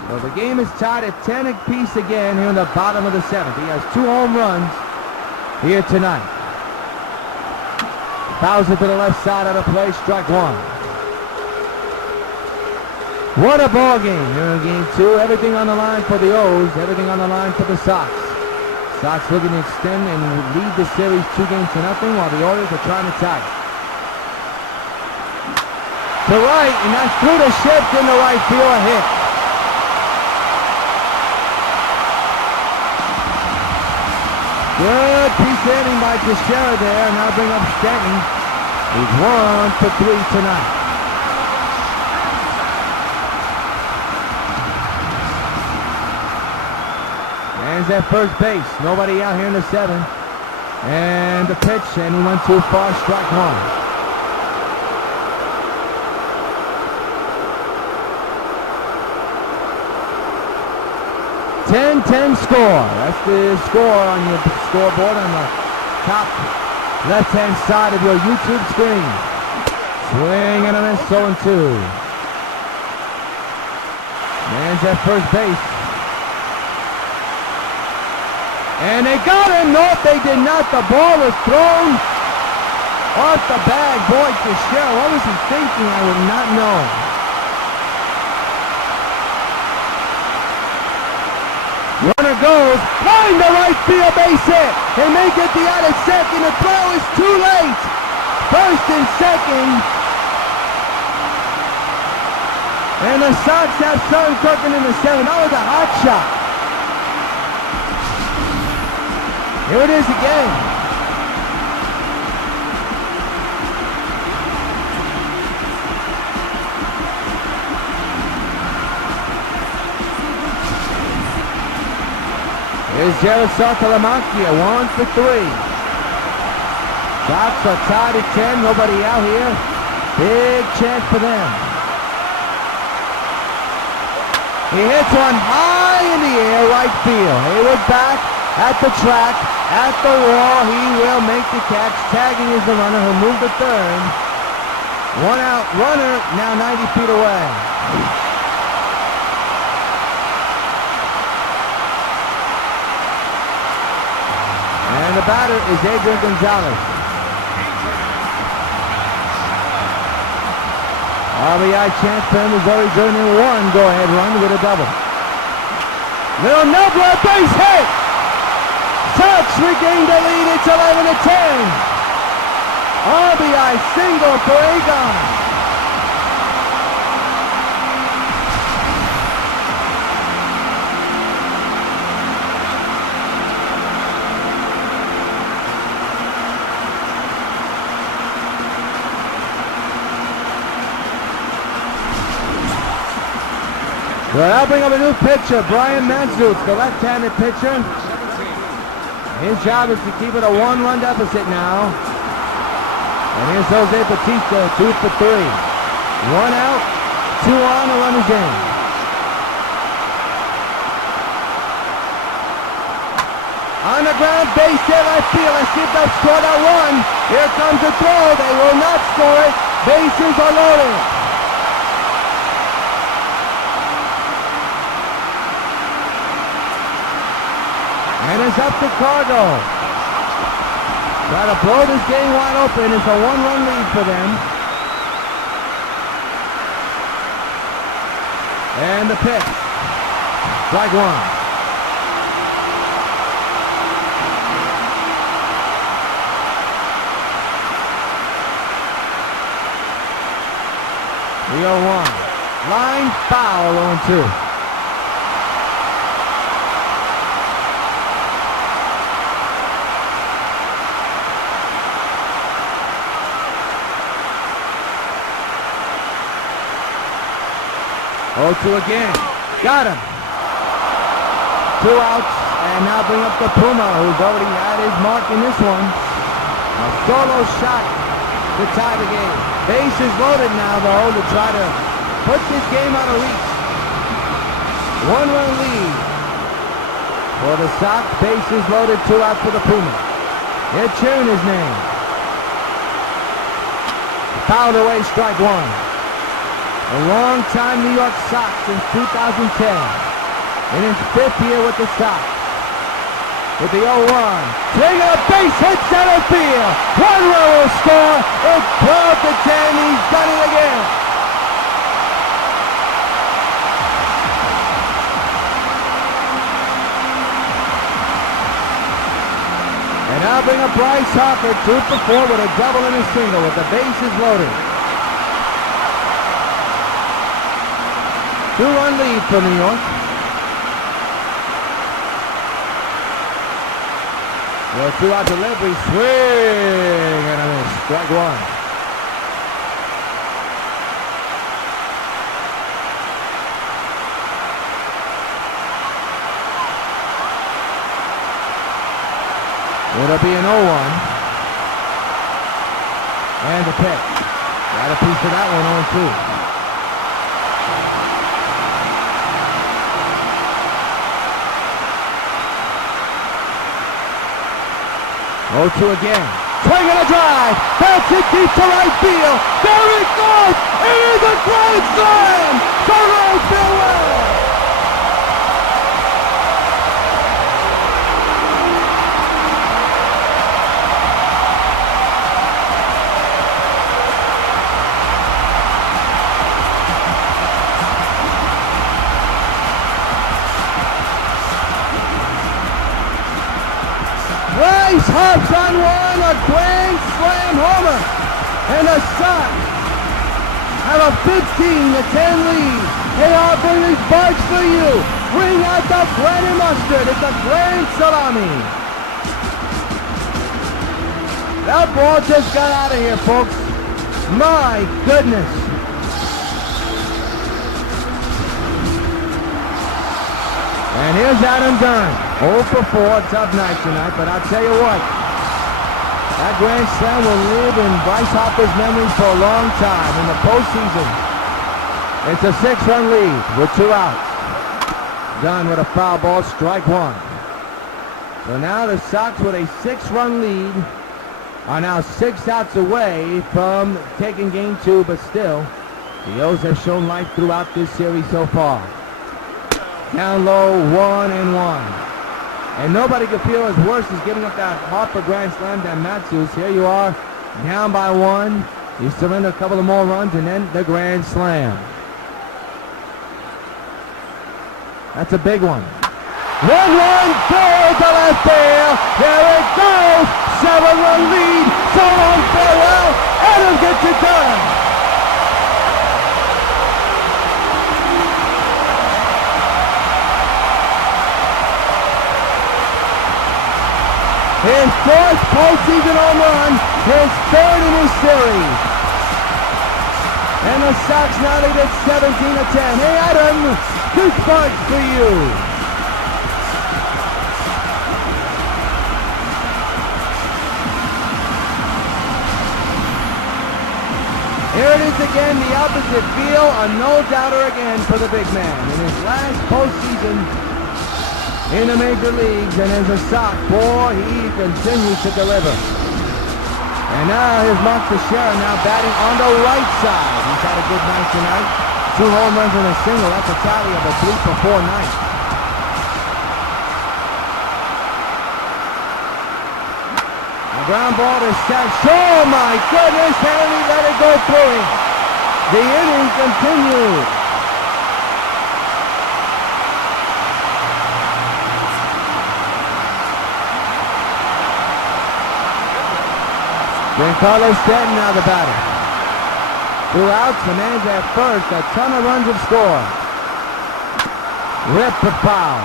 Well, the game is tied at 10 apiece again here in the bottom of the seventh. He has 2 home runs here tonight. Fouls it to the left side out of play, strike 1. What a ball game here in game 2. Everything on the line for the O's, everything on the line for the Sox. Sox looking to extend and lead the series 2-0 while the Orioles are trying to tie it. To right, and that's through the shift in the right field, a hit. Good piece of hitting by Teixeira there. Now bring up Stanton. He's 1 for 3 tonight. Man's at first base. Nobody out here in the 7th. And the pitch, and he went too far. Strike 1. Ten score. That's the score on your scoreboard on the top left-hand side of your YouTube screen. Swing and a miss, 0-2. Man's at first base. And they got him. No, they did not. The ball was thrown off the bag. Boy, Teixeira, what was he thinking? I would not know. Runner goes, behind the right field base hit. They may get the out at second. The throw is too late. First and second. And the Sox have Son cooking in the 7th. That was a hot shot. Here it is again. Here's Jared Salamanca, 1 for 3. Sox are tied at 10, nobody out here. Big chance for them. He hits one high in the air, right field. Hayward back at the track, at the wall. He will make the catch. Tagging is the runner. He'll move to third. 1 out, runner now 90 feet away. And the batter is Adrian Gonzalez. RBI chance for him. He's already driven in 1 go-ahead run with a double. Little Nebula, base hit! Sox regained the lead. It's 11-10. RBI single for Egon. Well, I'll bring up a new pitcher, Brian Manzutz, the left-handed pitcher. His job is to keep it a 1-run deficit now. And here's Jose Bautista, 2 for 3. One out, two on, a runner's in. On the ground, base hit, left field. Let's see if they'll score that run. Here comes the throw. They will not score it. Bases are loaded. And it's up to Cargo. Try to blow this game wide open. It's a one-run lead for them. And the pitch. Strike one. We are 1. Line foul, 0-2. Again. Got him. 2 outs, and now bring up the Puma, who's already had his mark in this one. A solo shot to tie the game. Bases loaded now, though, to try to put this game out of reach. 1-run lead for the Sox. Bases loaded, 2 out for the Puma. Ed Chern his name. Fouled away, strike one. A long-time New York Sox since 2010. In his 5th year with the Sox. With the 0-1. Swing a base hit center field. 1 run will score. It's 12-10. He's done it again. And now bring up Bryce Harper, 2 for 4 with a double and a single with the bases loaded. 2-run lead for New York. Well, 2-out delivery, swing and a miss. Strike one. It'll be an 0-1. And the pitch. Got a piece of that one, 0-2. 0-2 again. Swing and a drive. That's it deep to right field. There it goes. It is a grand slam to right field well. Bryce hops on one, a grand slam homer, and the Sox have a 15-10 lead. Hey, I'll bring these bikes for you. Bring out the bread and mustard. It's a grand salami. That ball just got out of here, folks. My goodness. And here's Adam Dunn. 0 for 4, tough night tonight, but I'll tell you what, that grand slam will live in Bryce Harper's memory for a long time in the postseason. It's a 6-run lead with 2 outs. Dunn with a foul ball, strike one. So now the Sox with a 6-run lead are now 6 outs away from taking game 2, but still, the O's have shown life throughout this series so far. Down low, 1-1. And nobody could feel as worse as giving up that Harper grand slam than Matthews. Here you are, down by 1. You surrender a couple of more runs, and then the grand slam. That's a big one. 1 run goal to left field. There it goes. 7-run lead. So long, farewell. Adam gets it done. His 4th postseason home run, his 3rd in his series. And the Sox now lead at 17-10. Hey, Adam, 2 sparks for you. Here it is again, the opposite field, a no-doubter again for the big man. In his last postseason in the major leagues, and as a Sox, boy, he continues to deliver. And now here's Mark Teixeira now batting on the right side. He's had a good night tonight. 2 home runs and a single. That's a tally of a 3-for-4 night. A ground ball to Sax. Oh my goodness, Henry let it go through him. The inning continued. Giancarlo Stanton now the batter. 2 outs, the man's at first. A ton of runs have scored. Ripped but foul.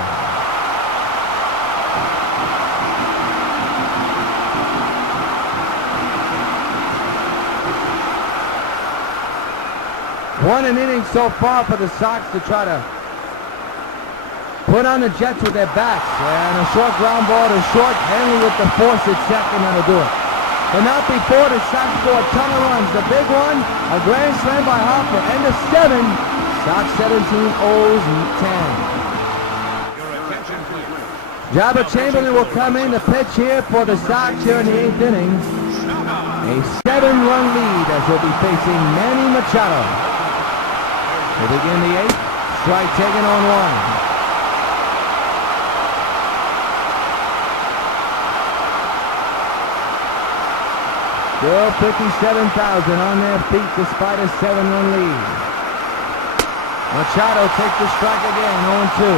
Won an inning so far for the Sox to try to put on the Jets with their bats. And a short ground ball to short. Henley with the force at second, that'll do it. But not before the Sox score a ton of runs. The big one, a grand slam by Hopper. And the 7, Sox 17, O's 10. Jabba Chamberlain will come in to pitch here for the Sox here in the 8th inning. A 7-run lead as he'll be facing Manny Machado. They begin the 8th. Strike taken on 1. Still 57,000 on their feet despite a 7-run lead. Machado takes the strike again, 0-2.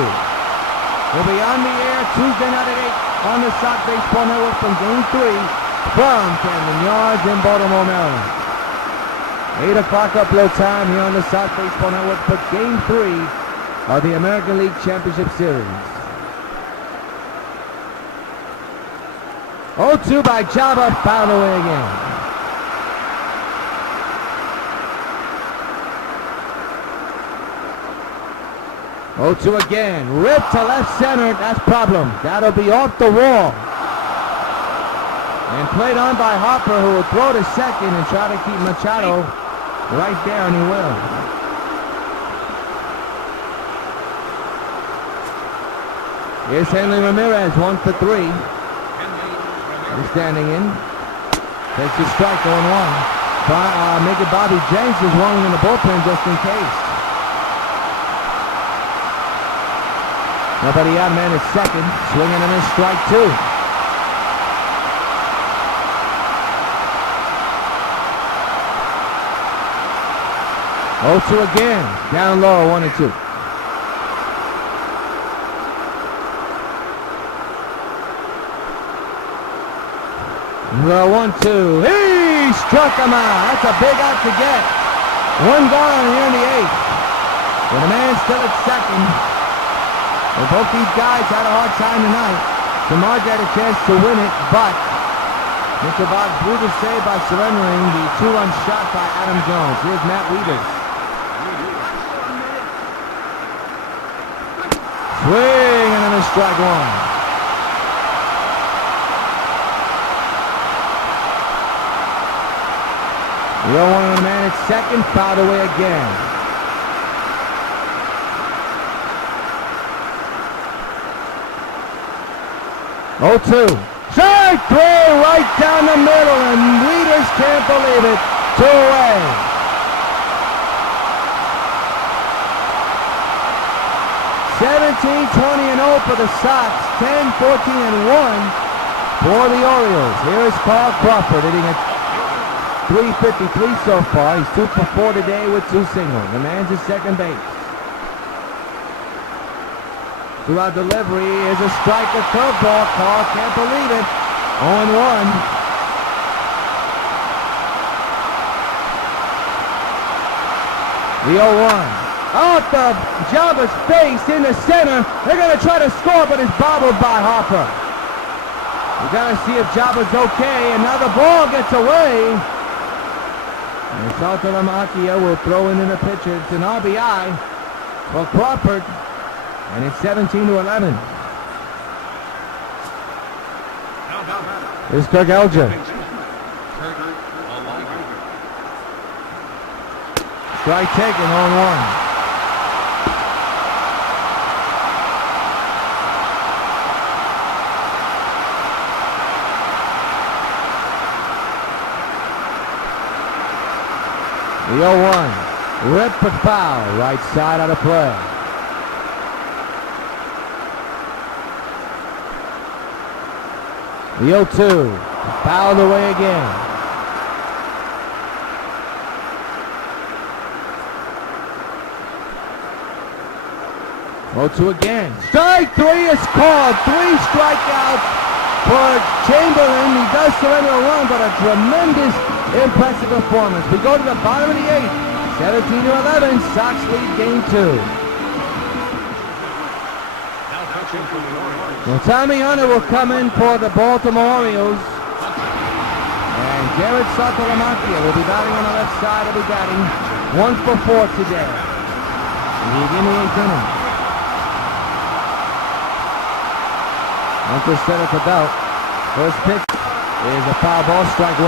We'll be on the air Tuesday night at 8 on the Sox Baseball Network from Game 3 from Camden Yards in Baltimore, Maryland. 8 o'clock upload time here on the Sox Baseball Network for Game 3 of the American League Championship Series. 0-2 by Jabba, fouled away again. 0-2 again. Ripped to left center. That's problem. That'll be off the wall. And played on by Hopper, who will throw to second and try to keep Machado right there, and he will. Here's Henley Ramirez, 1 for 3. He's standing in. Takes a strike, 0-1. Make it Bobby Jenks is rolling in the bullpen just in case. Nobody out, man is second. Swinging and a strike 2. Oh, 2 again. Down low, 1-2. The 1-2. He struck him out. That's a big out to get. 1 gone here in the 8th. But the man still at second. Well, both these guys had a hard time tonight. Samaj had a chance to win it, but Mr. Bob blew the save by surrendering the 2-run shot by Adam Jones. Here's Matt Wieters. Swing and then a strike 1. The 0-1 on the man at second, fouled away again. 0-2. Strike 3 right down the middle, and Wieters can't believe it. 2 away. (17-20-0) for the Sox. 10-14-1 for the Orioles. Here is Carl Crawford hitting at .353 so far. He's 2 for 4 today with 2 singles. The man's at second base. Throughout delivery is a strike, a curveball. Carl can't believe it. 0-1. The 0-1. Out of Jabba's face in the center. They're going to try to score, but it's bobbled by Hopper. We got to see if Jabba's okay. And now the ball gets away. And Saltalamacchia will throw in the pitcher. It's an RBI for Crawford. And it's 17-11. Here's Kirk Elger. Strike taken, 0-1. The 0-1. Rip but foul. Right side out of play. The 0-2. Fouled away again. 0-2 again. Strike 3 is called. 3 strikeouts for Chamberlain. He does surrender a run, but a tremendous, impressive performance. We go to the bottom of the 8th. 17-11. Sox lead game 2. Well, Tommy Hunter will come in for the Baltimore Orioles. And Jared Santalamantia will be batting on the left side. He'll be batting 1 for 4 today. He's in the 8th inning. Hunter set at the belt. First pitch is a foul ball, strike 1.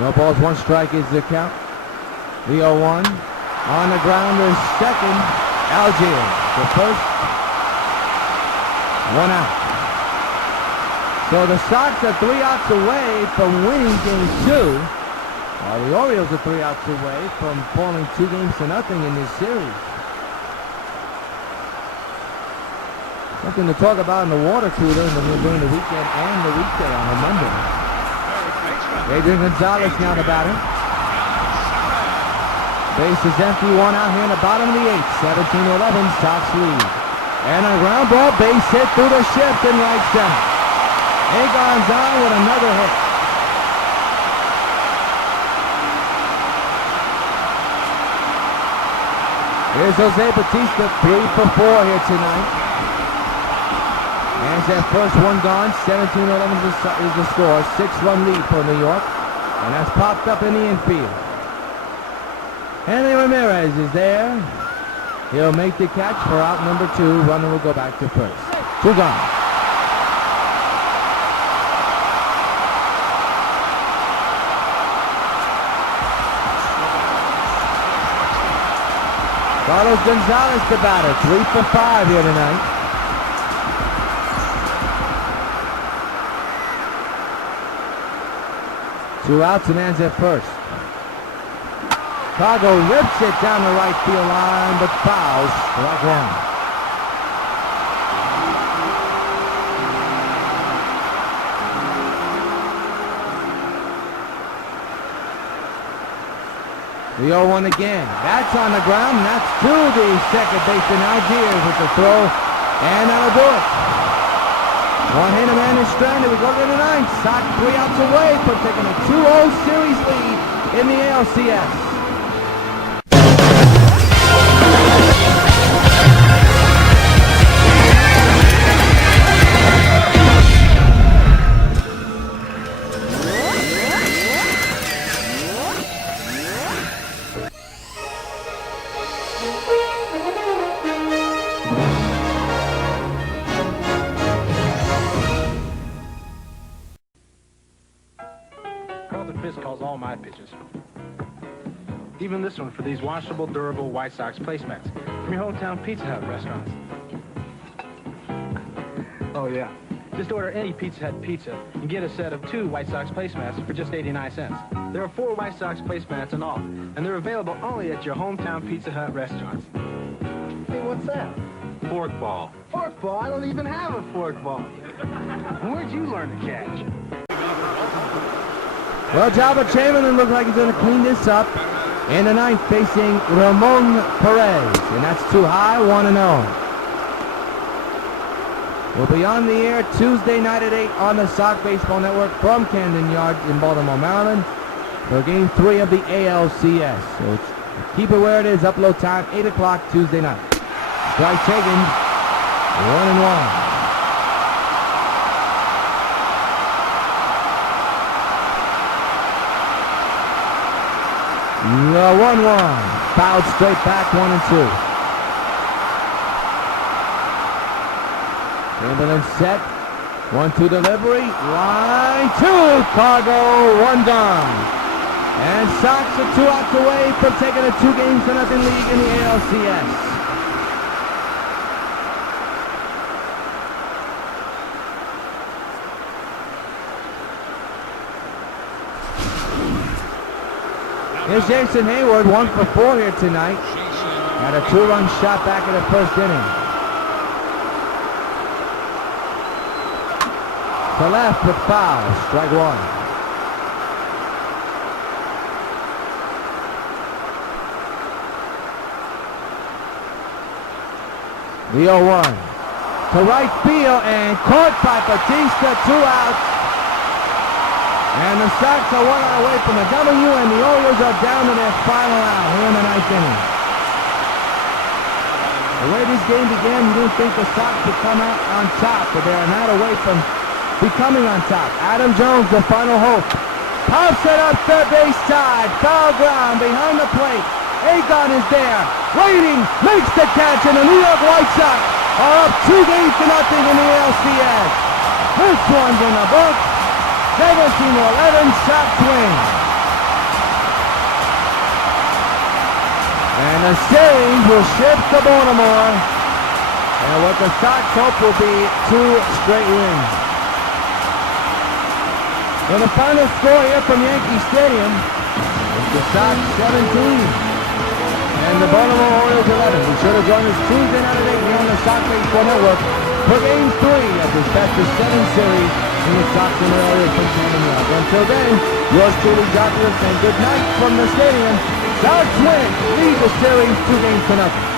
No balls, 1 strike is the count. The 0-1. On the ground is second. Algier. The first. 1 out. So the Sox are 3 outs away from winning game 2. While the Orioles are 3 outs away from falling 2 games to nothing in this series. Something to talk about in the water cooler during the weekend and the weekday on a Monday. Adrian Gonzalez now the batter. Base is empty, 1 out here in the bottom of the 8th. 17-11, Sox lead. And a ground ball, base hit through the shift in right center. Agon's on with another hit. Here's Jose Bautista, 3 for 4 here tonight. And that first one gone, 17-11 is the score. 6-run lead for New York. And that's popped up in the infield. Henry Ramirez is there. He'll make the catch for out number 2. Runner will go back to first. 2 gone. Carlos Gonzalez the batter. 3 for 5 here tonight. Two outs and ends at first. Chicago rips it down the right field line, but fouls. Strike 1. The 0-1 again. That's on the ground, and that's to the second baseman Algiers with the throw, and that'll do it. One-hander man is stranded. We go to the 9th. Sox 3 outs away from taking a 2-0 series lead in the ALCS. Calls all my pitches. Even this one for these washable, durable White Sox placemats from your hometown Pizza Hut restaurants. Oh yeah, just order any Pizza Hut pizza and get a set of 2 White Sox placemats for just 89 cents. There are 4 White Sox placemats in all, and they're available only at your hometown Pizza Hut restaurants. Hey, what's that? Fork ball. Fork ball? I don't even have a fork ball. Where'd you learn to catch? Well, Java Chamberlain looks like he's going to clean this up in the 9th, facing Ramon Perez. And that's too high, 1-0. We'll be on the air Tuesday night at 8 on the Sox Baseball Network from Camden Yards in Baltimore, Maryland for Game 3 of the ALCS. So keep it where it is. Upload time, 8 o'clock Tuesday night. Strike taken, 1-1. The 1-1. Fouled straight back, 1-2. Chamberlain set. 1-2 delivery. Line 2. Cargo. 1 gone. And Sox are 2 outs away from taking a 2-0 lead in the ALCS. Here's Jason Hayward, 1 for 4 here tonight. Had a 2-run shot back in the first inning. To left with foul, strike 1. The 0-1. To right field and caught by Batista, 2 outs. And the Sox are 1 out away from the W, and the Orioles are down to their final out here in the 9th inning. The way this game began, you didn't think the Sox would come out on top, but they are not away from becoming on top. Adam Jones, the final hope. Pops it up third base side, foul ground behind the plate. Agon is there, waiting, makes the catch, and the New York White Sox are up 2-0 in the ALCS. This one's in the book. 17-11, Sox win. And the series will shift to Baltimore. And what the Sox hope will be 2 straight wins. And the final score here from Yankee Stadium is the Sox 17 and the Baltimore Orioles 11. Be sure to join us Tuesday night at 8 here on the Sox Baseball Network for Game 3 of this best-of-7 series in the Sox and the Orioles from New York. Until then, yours truly, Joshua, saying good night from the stadium. Sox win, lead the series 2-0.